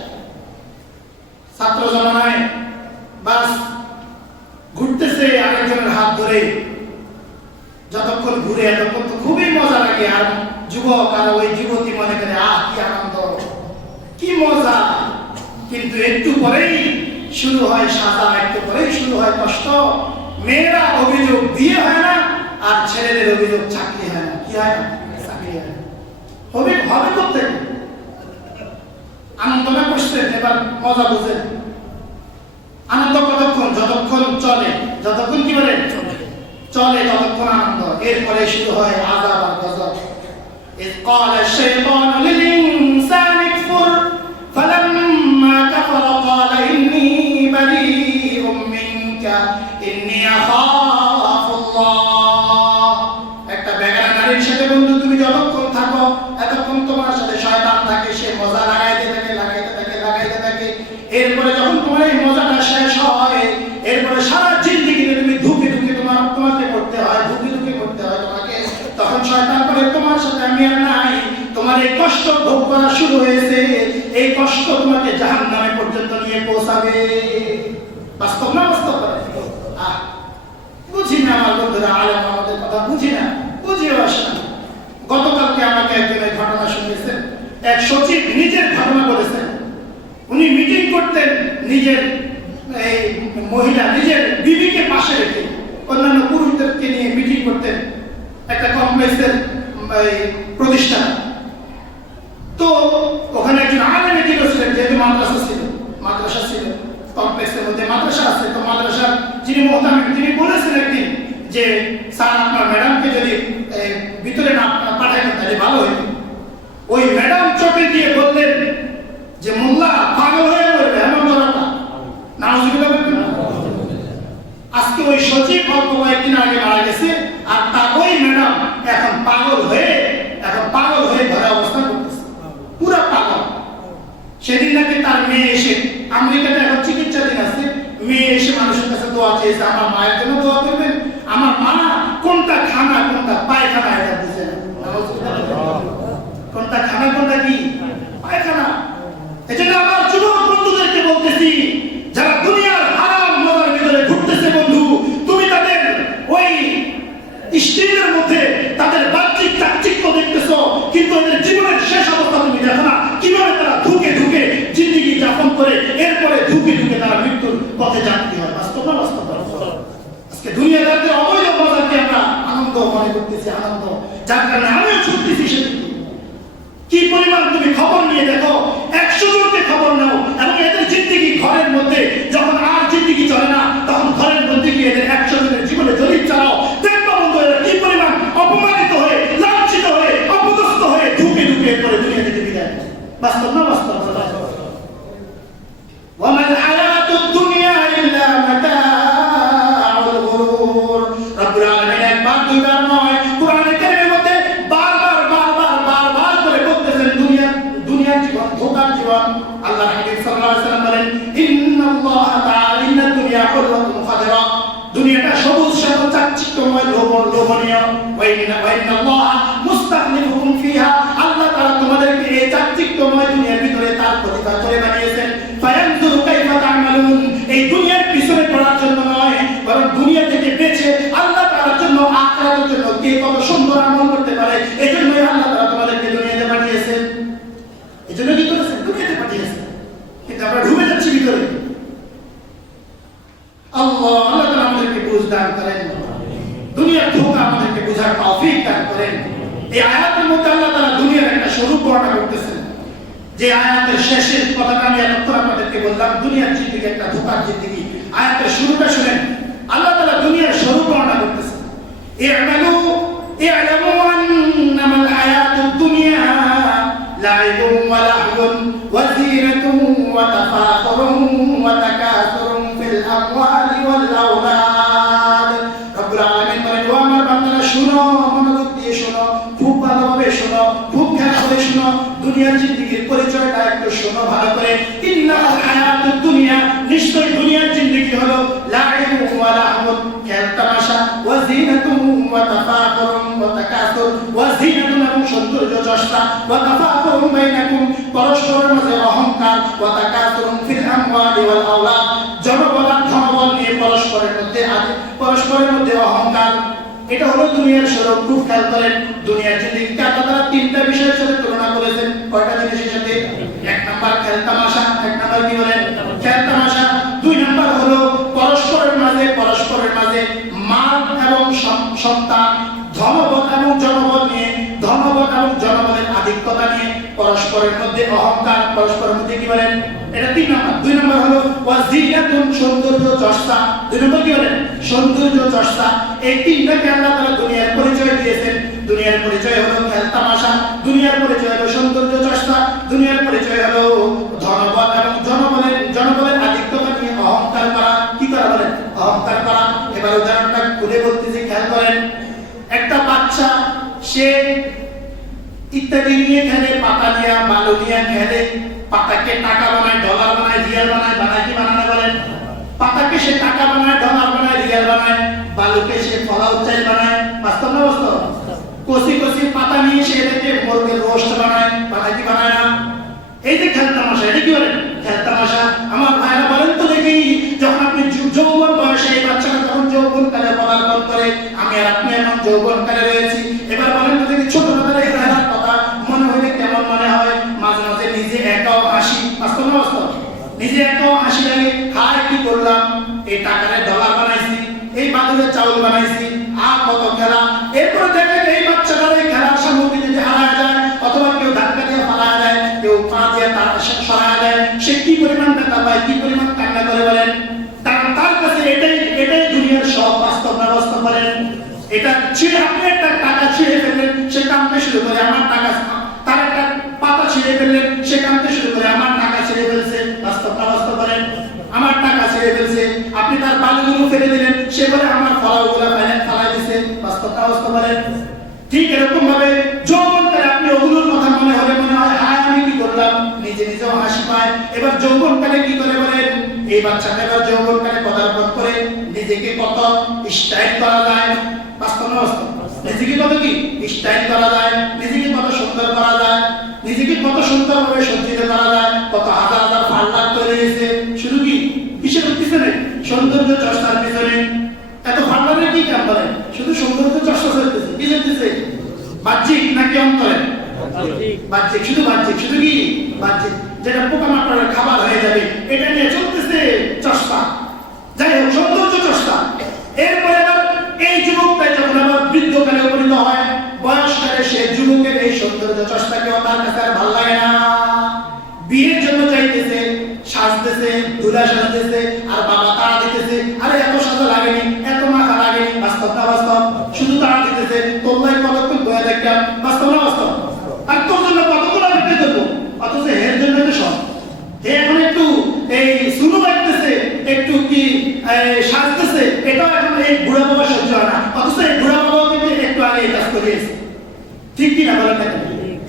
ছাত্র জমানায় বাস ঘুরতেছে আরেকজনের হাত ধরে যতক্ষণ ঘুরে ততক্ষণ তো খুবই মজা লাগে। আর যুবক আর ওই যুবতী মনে করে কি আনন্দ, কি মজা। কিন্তু একটু পরেই শুরু হয় সাজা, একটু পরেই শুরু হয় কষ্ট। মেয়েরা অভিযোগ বিয়ে হয় না, আর ছেলেদের অভিযোগ চাকরি হয় না। কি হয় না? চাকরি হয় না। হবে হবে করতে আনন্দ না করছেন, এবার মজা বুঝেন। আনন্দ কতক্ষণ? যতক্ষণ চলে। যতক্ষণ কি বলে চলে ততক্ষণ আনন্দ। এরপরে শুরু হয় আযাব আর গজব। إذ قال الشيطان للإنسان اكفر فلما كفر قال إني بريء منك إني أخاف الله। একটা বেগানা নারীর সাথে বন্ধু তুমি যতক্ষণ থাকো এতক্ষণ তোমার সাথে শয়তান থাকে, সে মজা লাগাইতে থাকে। এরপরে যখন তোমার এই মজাটা শেষ হয়, এরপরে সারা জিন্দেগিতে তুমি ধুকে তোমাকে করতে হয়, ধুকে করতে হয় তোমাকে। তখন শয়তান করে তোমার সাথে আমি আর নাই, তোমার এই কষ্ট ভোগ করা শুরু হয়েছে, এই কষ্ট তোমাকে জাহান্নামে পর্যন্ত নিয়ে পৌঁছাবে। বাস্তব না? বাস্তব বুঝি না আমার বন্ধুরা, আলেম আমাদের কথা বুঝি না, বুঝিও আসে না। গতকালকে আমাকে একজন এই ঘটনা শুনিয়েছেন। এক সচিব নিজের ঘটনা বলেছেন। উনি মিটিং করতেন নিজের এই মহিলা, নিজের বিবিকে পাশে রেখে, অন্যান্য পুরুষদেরকে নিয়ে মিটিং করতেন একটা কমপ্লেক্সের প্রতিষ্ঠান। তো ওখানে একজন আলেম মিটিং ছিলেন, যেহেতু মাদ্রাসা ছিল কমপ্লেক্সের মধ্যে মাদ্রাসা আছে। তো মাদ্রাসার যিনি মোহতামিম তিনি বলেছেন একদিন যে স্যার আপনার ম্যাডামকে যদি ভিতরে না পাঠাইতেন তাহলে ভালো হইত। ওই ম্যাডাম চোখে দিয়ে বললেন যে মোল্লা পাগল হয়ে পড়বে এমন করাটা নাউজুবিল্লাহ। আজকে ওই সচিব অল্প কয়েকদিন আগে মারা গেছে, আর তার ওই ম্যাডাম এখন পাগল হয়ে ঘরে অবস্থান করতেছে, পুরা পাগল। সেদিন নাকি তার মেয়ে এসে, আমেরিকাতে এখন চিকিৎসাধীন আছে, মেয়ে এসে মানুষের কাছে দোয়া চেয়েছে, আমার মায়ের জন্য দোয়া করবেন। আমার মা কোনটা খানা কোনটা পায়খানা এটা বুঝে না। কোনটা খানা কোনটা কি পায়খানা। এজন্য আমার যুবক বন্ধুদেরকে বলতেছি, যারা দুনিয়ার হারাম মজার ভিতরে ঘুরতেছে বন্ধু, তুমি তাদের ওই স্ত্রীদের মধ্যে তাদের বাহ্যিক চাকচিক্য দেখতেছো, কিন্তু এদের জীবনের শেষ অবস্থা তুমি দেখো না, কিভাবে তারা ধুকে জিন্দেগি যাপন করে, এরপরে ধুকে তারা মৃত্যুর পথে যাত্রী হয়। বাস্তব না? বাস্তব। আজকে দুনিয়াদারদের অবৈধ মজাকে আমরা আনন্দ মনে করতেছি, আনন্দ, যার কারণে আমিও ছুটতেছি সেদিকে। কি পরিমাণ তুমি খবর নিয়ে দেখো, 100 জনকে খবর নাও, এবং এদের জিন্দেগি ঘরের মধ্যে যখন আর জিন্দেগি চলে না, তখন ঘরের মধ্যে গিয়ে এদের 100 জনের জীবনে জরিপ চালাও, দেখবো বন্ধু এরা কি পরিমাণ অপমানিত হয়ে, লাঞ্ছিত হয়ে, অপদস্থ হয়ে ধুকে পরে দুনিয়া থেকে বিদায়। বাস্তব না? বাস্তব। ওয়ামাল হায়াতুদ দুনিয়া ইল্লা মাতাউল গুরুর। রব্বুল আলামিন একবার দুইবার নয়, কুরআনে কারীমের মধ্যে বারবার করে বলতেছেন দুনিয়ার জীবন ধোঁকার জীবন। আল্লাহর হাবিব সাল্লাল্লাহু আলাইহি ওয়াসাল্লাম বলেন, ইন্নাল্লাহ তাআলা ইন্নাদ দুনিয়া হুলওয়াতুন খাদিরা। দুনিয়াটা সবুজ শ্যামল চাকচিক্যময় লোভনীয়। ওয়া ইন্নাল্লাহ মুস্তাখলিফুকুম ফিহা। আল্লাহ তাআলা তোমাদেরকে এই চাকচিক্যময় দুনিয়ার ভিতরে তার খলিফা করে বানিয়েছেন। ফায়ানজুরু কাইফা তা'মালুন। এই দুনিয়ার পিছনে পড়ার জন্য নয়, বরং দুনিয়া থেকে বেঁচে আল্লাহ তাআলার জন্য, আখিরাতের জন্য কে কত সুন্দর আমল করতে পারে, এজন্যই আল্লাহ তাআলা তোমাদেরকে দুনিয়াতে পাঠিয়েছেন। এজন্য কি করেছেন? দুনিয়াতে পাঠিয়েছেন। কিন্তু আমরা ডুবে যাচ্ছি ভিতরে। আল্লাহ তাআলা আমাদেরকে বুঝ দান করেন, দুনিয়ার ধোঁকা আমাদেরকে বুঝার তৌফিক দান করেন। এই আয়াতের মধ্যে আল্লাহ তাআলা দুনিয়ার একটা স্বরূপ বর্ণনা করতেছেন, যে আয়াতের শেষের কথাটা আমি এতক্ষণ আপনাদেরকে বললাম, দুনিয়ার জিন্দেগি একটা ধোঁকার জিন্দেগি। আয়াতের শুরুটা শুনেন, আল্লাহ তাআলা দুনিয়ার স্বরূপ বর্ণনা করতেছেন। ই'লামু আন্নামাল হায়াতুদ দুনিয়া লাইবুন ওয়া লাহবুন ওয়া যিনাতুন ওয়া তাফাখুরুন ওয়া তাকাসুরুন ফিল আমওয়ালি ওয়াল আওলাদ। রব্বুল আলামিন বলেন, ও আমার বান্দারা শুনো, মনোযোগ দিয়ে শুনো, খুব ভালোভাবে শুনো, খুব খেয়াল করে শুনো, দুনিয়ার জিন্দেগির পরিচয়টা একটু শোনো ভালো করে। ইন্নাল হায়াতুদ দুনিয়া, নিশ্চয় দুনিয়ার জিন্দেগি হলো লাইবুন ওয়া লাহবুন, খেল তামাশা, ওয়া যিনাতুন ওয়া তাফাকুরুন ওয়া তাকাসুর ওয়া যিনাতুন এবং সৌন্দর্য চর্চা ওয়া তাফাকুরুন বাইনাকুম পরস্পরের মাঝে অহংকার ওয়া তাকাসুরুন ফিল আমওয়ালি ওয়াল আওলাদ জনবল আর ধনবল নিয়ে পরস্পরের মধ্যে অহংকার। এটা হলো দুনিয়ার স্বরূপ। খুব খেয়াল করেন, দুনিয়ার জিন্দেগিকে আল্লাহ তাআলা তিনটা বিষয়ের সাথে তুলনা করেছেন। কয়টা জিনিসের সাথে? এক নাম্বার খেল তামাশা, এক নাম্বার কি বলেন? খেল তামাশা। দুই নাম্বার হলো পরস্পরের মাঝে মাল এবং সন্তান, ধনবল এবং জনবল নিয়ে, ধনবল এবং জনবলের আধিক্যতা নিয়ে পরস্পরের মধ্যে অহংকার, পরস্পরের মধ্যে কি বলেন? এটা তিন নাম্বার। দুই নাম্বার হলো ওয়াজিনাতুন সৌন্দর্য চর্চা। দুই নাম্বার কি বলেন? সৌন্দর্য চর্চা। এই তিনটাকে আল্লাহ তাআলা দুনিয়ার পরিচয় দিয়েছেন। দুনিয়ার পরিচয় হলো খেল তামাশা, দুনিয়ার পরিচয় হলো সৌন্দর্য চর্চা, দুনিয়ার পরিচয় হলো ধনবল এবং জনবলের আধিক্যতা নিয়ে অহংকার করা। কি করা বলেন? অহংকার করা। এবার উদাহরণটা খুলে বলতেছি, খেয়াল করেন। একটা বাচ্চা সে ইত্যাদি নিয়ে খেলে, পাতা নিয়ে, বালু নিয়ে খেলে, পাতাকে টাকা বানায়, ডলার বানায়, রিয়াল বানায় কি বানানো বলেন? পাতাকে সে টাকা বানায়, ডলার বানায়, রিয়াল বানায়, বালুকে সে ফলাউচাই বানায়। বাস্তব না বাস্তব? কচি পাতা নিয়ে সে এটাকে মুরগির রোস্ট বানায় কি বানায় না? এই যে খেল তামাশা, এটা কি বলেন? খেল তামাশা। আমার ভাইরা বলেন তো দেখি, যখন আপনি যৌবন বয়সে, এই বাচ্চাটা যখন যৌবনকালে পদার্পণ করে, আমি আর আপনি এখন যৌবনকালে রয়েছি, এবার বলেন তো দেখি, ছোটবেলার এই খেলার কথা মনে হইলে কেমন মনে হয়? মাঝে মাঝে নিজে একাও হাসি। বাস্তব না বাস্তব? নিজে একাও হাসি লাগে। হায় কি করলাম, এই টাকারে ডলার বানাইছি, এই বাদুরের চাউল বানাইছি, আর কত খেলা। এরপর দেখেন এই বাচ্চাটার এই খেলার সামগ্রী যদি হারায় যায়, অথবা কেউ ধাক্কা দিয়ে ফালায় দেয়, কেউ পা দিয়ে তার সরায় দেয়, সে কি পরিমাণ ব্যথা পায়, কি পরিমাণ কান্না করে বলেন? তার কাছে এটাই দুনিয়ার সব। বাস্তব না বাস্তব বলেন? এটা ছিঁড়ে, আপনি একটা টাকা ছিঁড়ে ফেললেন, সে কাঁদতে শুরু করে, আমার টাকা। তার একটা পাতা ছিঁড়ে ফেললেন, সে কাঁদতে শুরু করে, আমার টাকা ছিঁড়ে ফেলছে। বাস্তব না বাস্তব বলেন? আমার টাকা ছিঁড়ে ফেলছে। আপনি তার বালুগুলো ফেলে দিলেন, সে বলে আমার ফলাগুলো ফালাই দিছে। বাস্তব না বাস্তব বলেন? ঠিক এরকম ভাবে যৌবনকালে আপনি ওগুলোর কথা মনে হয় হায় আমি কি করলাম, নিজেও হাসি পায়। এবার যৌবনকালে কি করে বলেন? এই বাচ্চাটা এবার যৌবনকালে পদার্পণ করে নিজেকে কত স্টাইল করা যায়। বাস্তব না বাস্তব? নিজেকে কত কি স্টাইল করা যায়, নিজেকে কত সুন্দর করা যায়, নিজেকে কত সুন্দরভাবে সজ্জিত করা যায়, কত হাজার হাজার পার্লার তৈরি হয়েছে। শুধু কি কিসের পিছনে? সৌন্দর্য চর্চার পিছনে। এত পার্লারের কি কাম বলেন? শুধু সৌন্দর্য চর্চা চলতেছে। কি চলতেছে? বাহ্যিক নাকি অন্তরে? বাহ্যিক, শুধু বাহ্যিক, শুধু কি বাহ্যিক। যেটা পোকামাকড়ের খাবার হয়ে যাবে, এটা নিয়ে চলতেছে চর্চা। যাই হোক, সৌন্দর্য চর্চা। এরপরে আবার এই যুবকটা যখন আবার বৃদ্ধকালে উপনীত হয়, বয়সকালে সে যুবকের এই সৌন্দর্য চর্চাকে তার কাছে আর ভালো লাগে না। বিয়ের জন্য চাইতেছে, সাজতেছে, দুলা সাজতেছে, আর বাবা তাড়া দিতেছে, আরে এত সাজা লাগেনি, এত মাথা লাগেনি। বাস্তব না বাস্তব? শুধু তাড়া দিতেছে, তোমরাই কতক্ষণ বয়ে দেখলাম। বাস্তব না বাস্তব? আর তোর জন্য কতক্ষণ আমি পেতে দেবো, অথচ এর জন্য তো সব। এখন একটু এই সুনো বাজতেছে, একটু কি সাজতেছে, এটাও এখন এই বুড়া বাবা সহ্য হয় না, অথচ এই বুড়া বাবাও কিন্তু একটু আগে এই কাজ করিয়েছে। ঠিক কিনা বলেন না?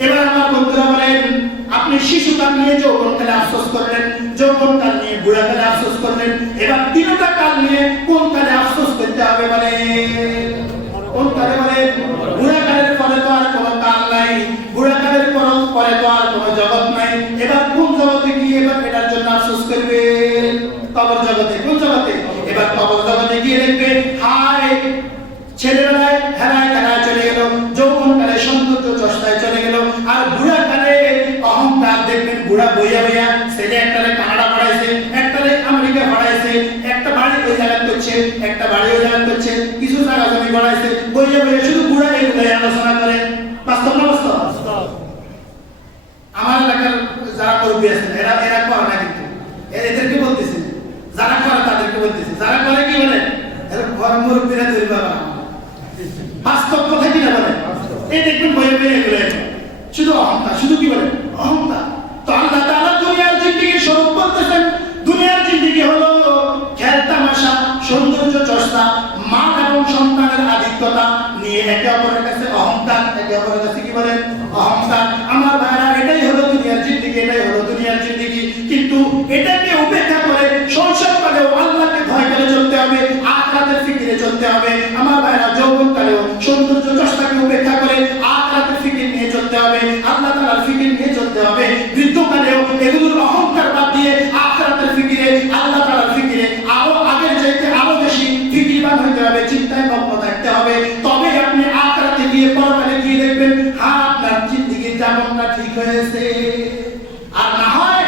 এবার আমার বন্ধুরা বলেন, আপনি শিশুকাল নিয়ে যৌবনকালে আফসোস করলেন, যৌবনকাল নিয়ে বুড়াকালে আফসোস করলেন, এবার তিনটা কাল নিয়ে কোন কালে আফসোস করতে হবে বলে? কোন কালে বলে? বুড়াকালের পরে তো আর কোনো কাল নাই, বুড়াকালের পরে তো আর কোনো জগৎ নাই। এবার কোন জগতে গিয়ে এবার এটার জন্য আফসোস করবে? কবর জগতে। কোন জগতে? এবার কবর জগতে গিয়ে দেখবে হায় ছেলেবেলায় হেলায় খেলায় চলে গেল, যৌবনকালে সৌন্দর্য চর্চায় চলে গেল, আর বুড়াকালে অহংকার। দেখবেন বুড়া বইয়া ছেলে একটারে কানাডা পড়াইছে, একটারে আমেরিকা পড়াইছে, একটা বাড়ি ওই জায়গা করছে, একটা বাড়ি ওই জায়গা করছে, কিছু জায়গা জমি পড়াইছে, বইয়া শুধু বুড়া এগুলাই আলোচনা করে। বাস্তব না বাস্তব? আমার এলাকার যারা মুরব্বী আছেন এরা করে না, কিন্তু এদেরকে বলতেছে, যারা করে তাদেরকে বলতেছে, যারা করে কি বলে? এরা ঘর মুরব্বীরা তৈরি বাবা। বাস্তব কথা কিনা বলে? এই দেখবেন বইয়ে এগুলো শুধু অহংকার। শুধু কি বলে? অহংকার। তো আল্লাহ তাআলা দুনিয়ার জিন্দেগির স্বরূপ বলতেছেন, দুনিয়ার জিন্দেগি হলো খেল তামাশা, সৌন্দর্য চর্চা, মা এবং সন্তানের আধিক্যতা নিয়ে একে অপরের কাছে অহংকার, একে অপরের কাছে কি বলেন? অহংকার। আমার ভাইরা, এটাই হলো দুনিয়ার জিন্দেগি, এটাই হলো দুনিয়ার জিন্দেগি। কিন্তু এটাকে উপেক্ষা করে শৈশবকালেও আল্লাহকে ভয় করে চলতে হবে, আখিরাতের ফিকিরে চলতে হবে। আমার ভাইরা, যৌবনকালেও জীবনযাপনটা ঠিক হয়েছে। আর না হয়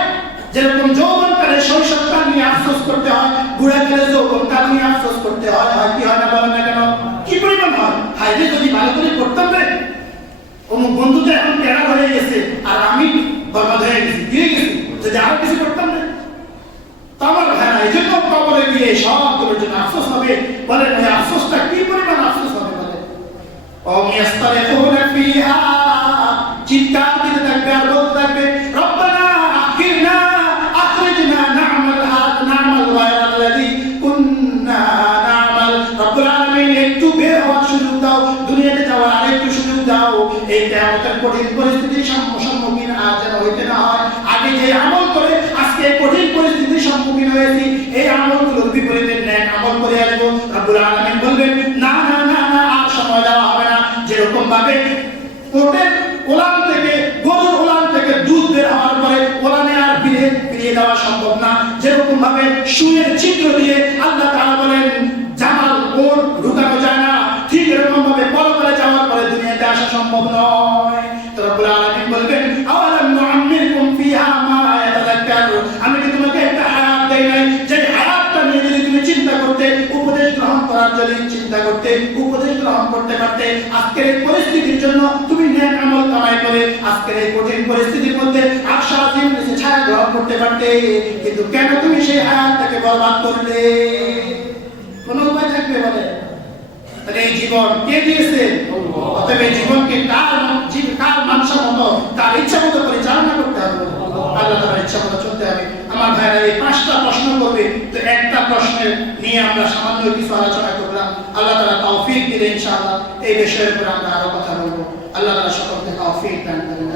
যেরকম যৌবনকালে শৈশবকাল নিয়ে আফসোস করতে হয়, বুড়াকালে যৌবনকাল নিয়ে আফসোস করতে হয়, হয় কি হয় না বলেন না কেন? কি পরিমাণ হয়? হাইরে যদি ভালো করে করতাম রে, অমুক বন্ধুটা এখন কেনা হয়ে গেছে আর আমি বরবাদ হয়ে গেছি, দিয়ে গেছি, যদি আরো কিছু করতাম না। তো আমার ভাই এই জন্য কবরে গিয়ে সবগুলোর জন্য আফসোস হবে। বলেন ওই আফসোসটা কি পরিমাণ আফসোস হবে? বলেন চিৎকার দিতে থাকবে আর বলতে থাকবে রব্বানা আখিরনা আখরিজনা না'মাল গায়রাল্লাযী কুন্না না'মাল। রব্বুল আলামিন একটু বের হওয়ার সুযোগ দাও, দুনিয়াতে যাওয়ার আরেকটু সুযোগ দাও। এই কিয়ামতের কঠিন পরিস্থিতির সম্মুখীন আর যেন হইতে না হয়। আগে যে আমল করে আজকে কঠিন পরিস্থিতির সম্মুখীন হয়েছি, এই আমলগুলোর বিপরীতে নেক আমল করে আসবো। রব্বুল আলামিন বলবেন না না না না, আর সময় দেওয়া হবে না। যেরকম ভাবে ওটের ওলান থেকে, গরুর ওলান থেকে দুধ বের হওয়ার পরে ওলানে আর ফিরিয়ে দেওয়া সম্ভব না, যেরকম ভাবে সুয়ের ছিদ্র দিয়ে আল্লাহ তাআলা বলেন জামাল ওর ঢুকানো যায় না, ঠিক এরকম ভাবে পরকালে যাওয়ার পরে দুনিয়াতে আসা সম্ভব নয়। তো রব্বুল আলামিন বলবেন আওয়ালাম নুআম্মিরকুম ফিহা মা ইয়াতাযাক্কারু, আমি কি তোমাকে একটা হায়াত দেই নাই, যে হায়াতটা নিয়ে যদি তুমি চিন্তা করতে, উপদেশ গ্রহণ করার জন্য চিন্তা করতে, উপদেশ গ্রহণ করতে পারতে, আজকের এই পরিস্থিতির জন্য তুমি নেক আমল কামাই করে আজকের এই কঠিন পরিস্থিতির মধ্যে আশা আজিম নিচে ছায়া গ্রহণ করতে পারতে। কিন্তু কেন তুমি সেই হায়াতটাকে বরবাদ করলে? কোনো উপায় থাকবে? বলে তাহলে এই জীবন কে দিয়েছে? অতএব এই জীবনকে কার মানসা মতো, তার ইচ্ছা মতো পরিচালনা করতে হবে, আল্লাহ তাআলার ইচ্ছা মতো চলতে হবে। আমার ভাইরা এই 5টা প্রশ্ন করবে, তো একটা প্রশ্নের নিয়ে আমরা সামান্য কিছু আলোচনা করলাম। আল্লাহ তাআলা তৌফিক দিলে ইনশাআল্লাহ এই বিষয়ের উপর আমরা আরো কথা বলবো। আল্লাহ তাআলা সকলকে তৌফিক দান করেন।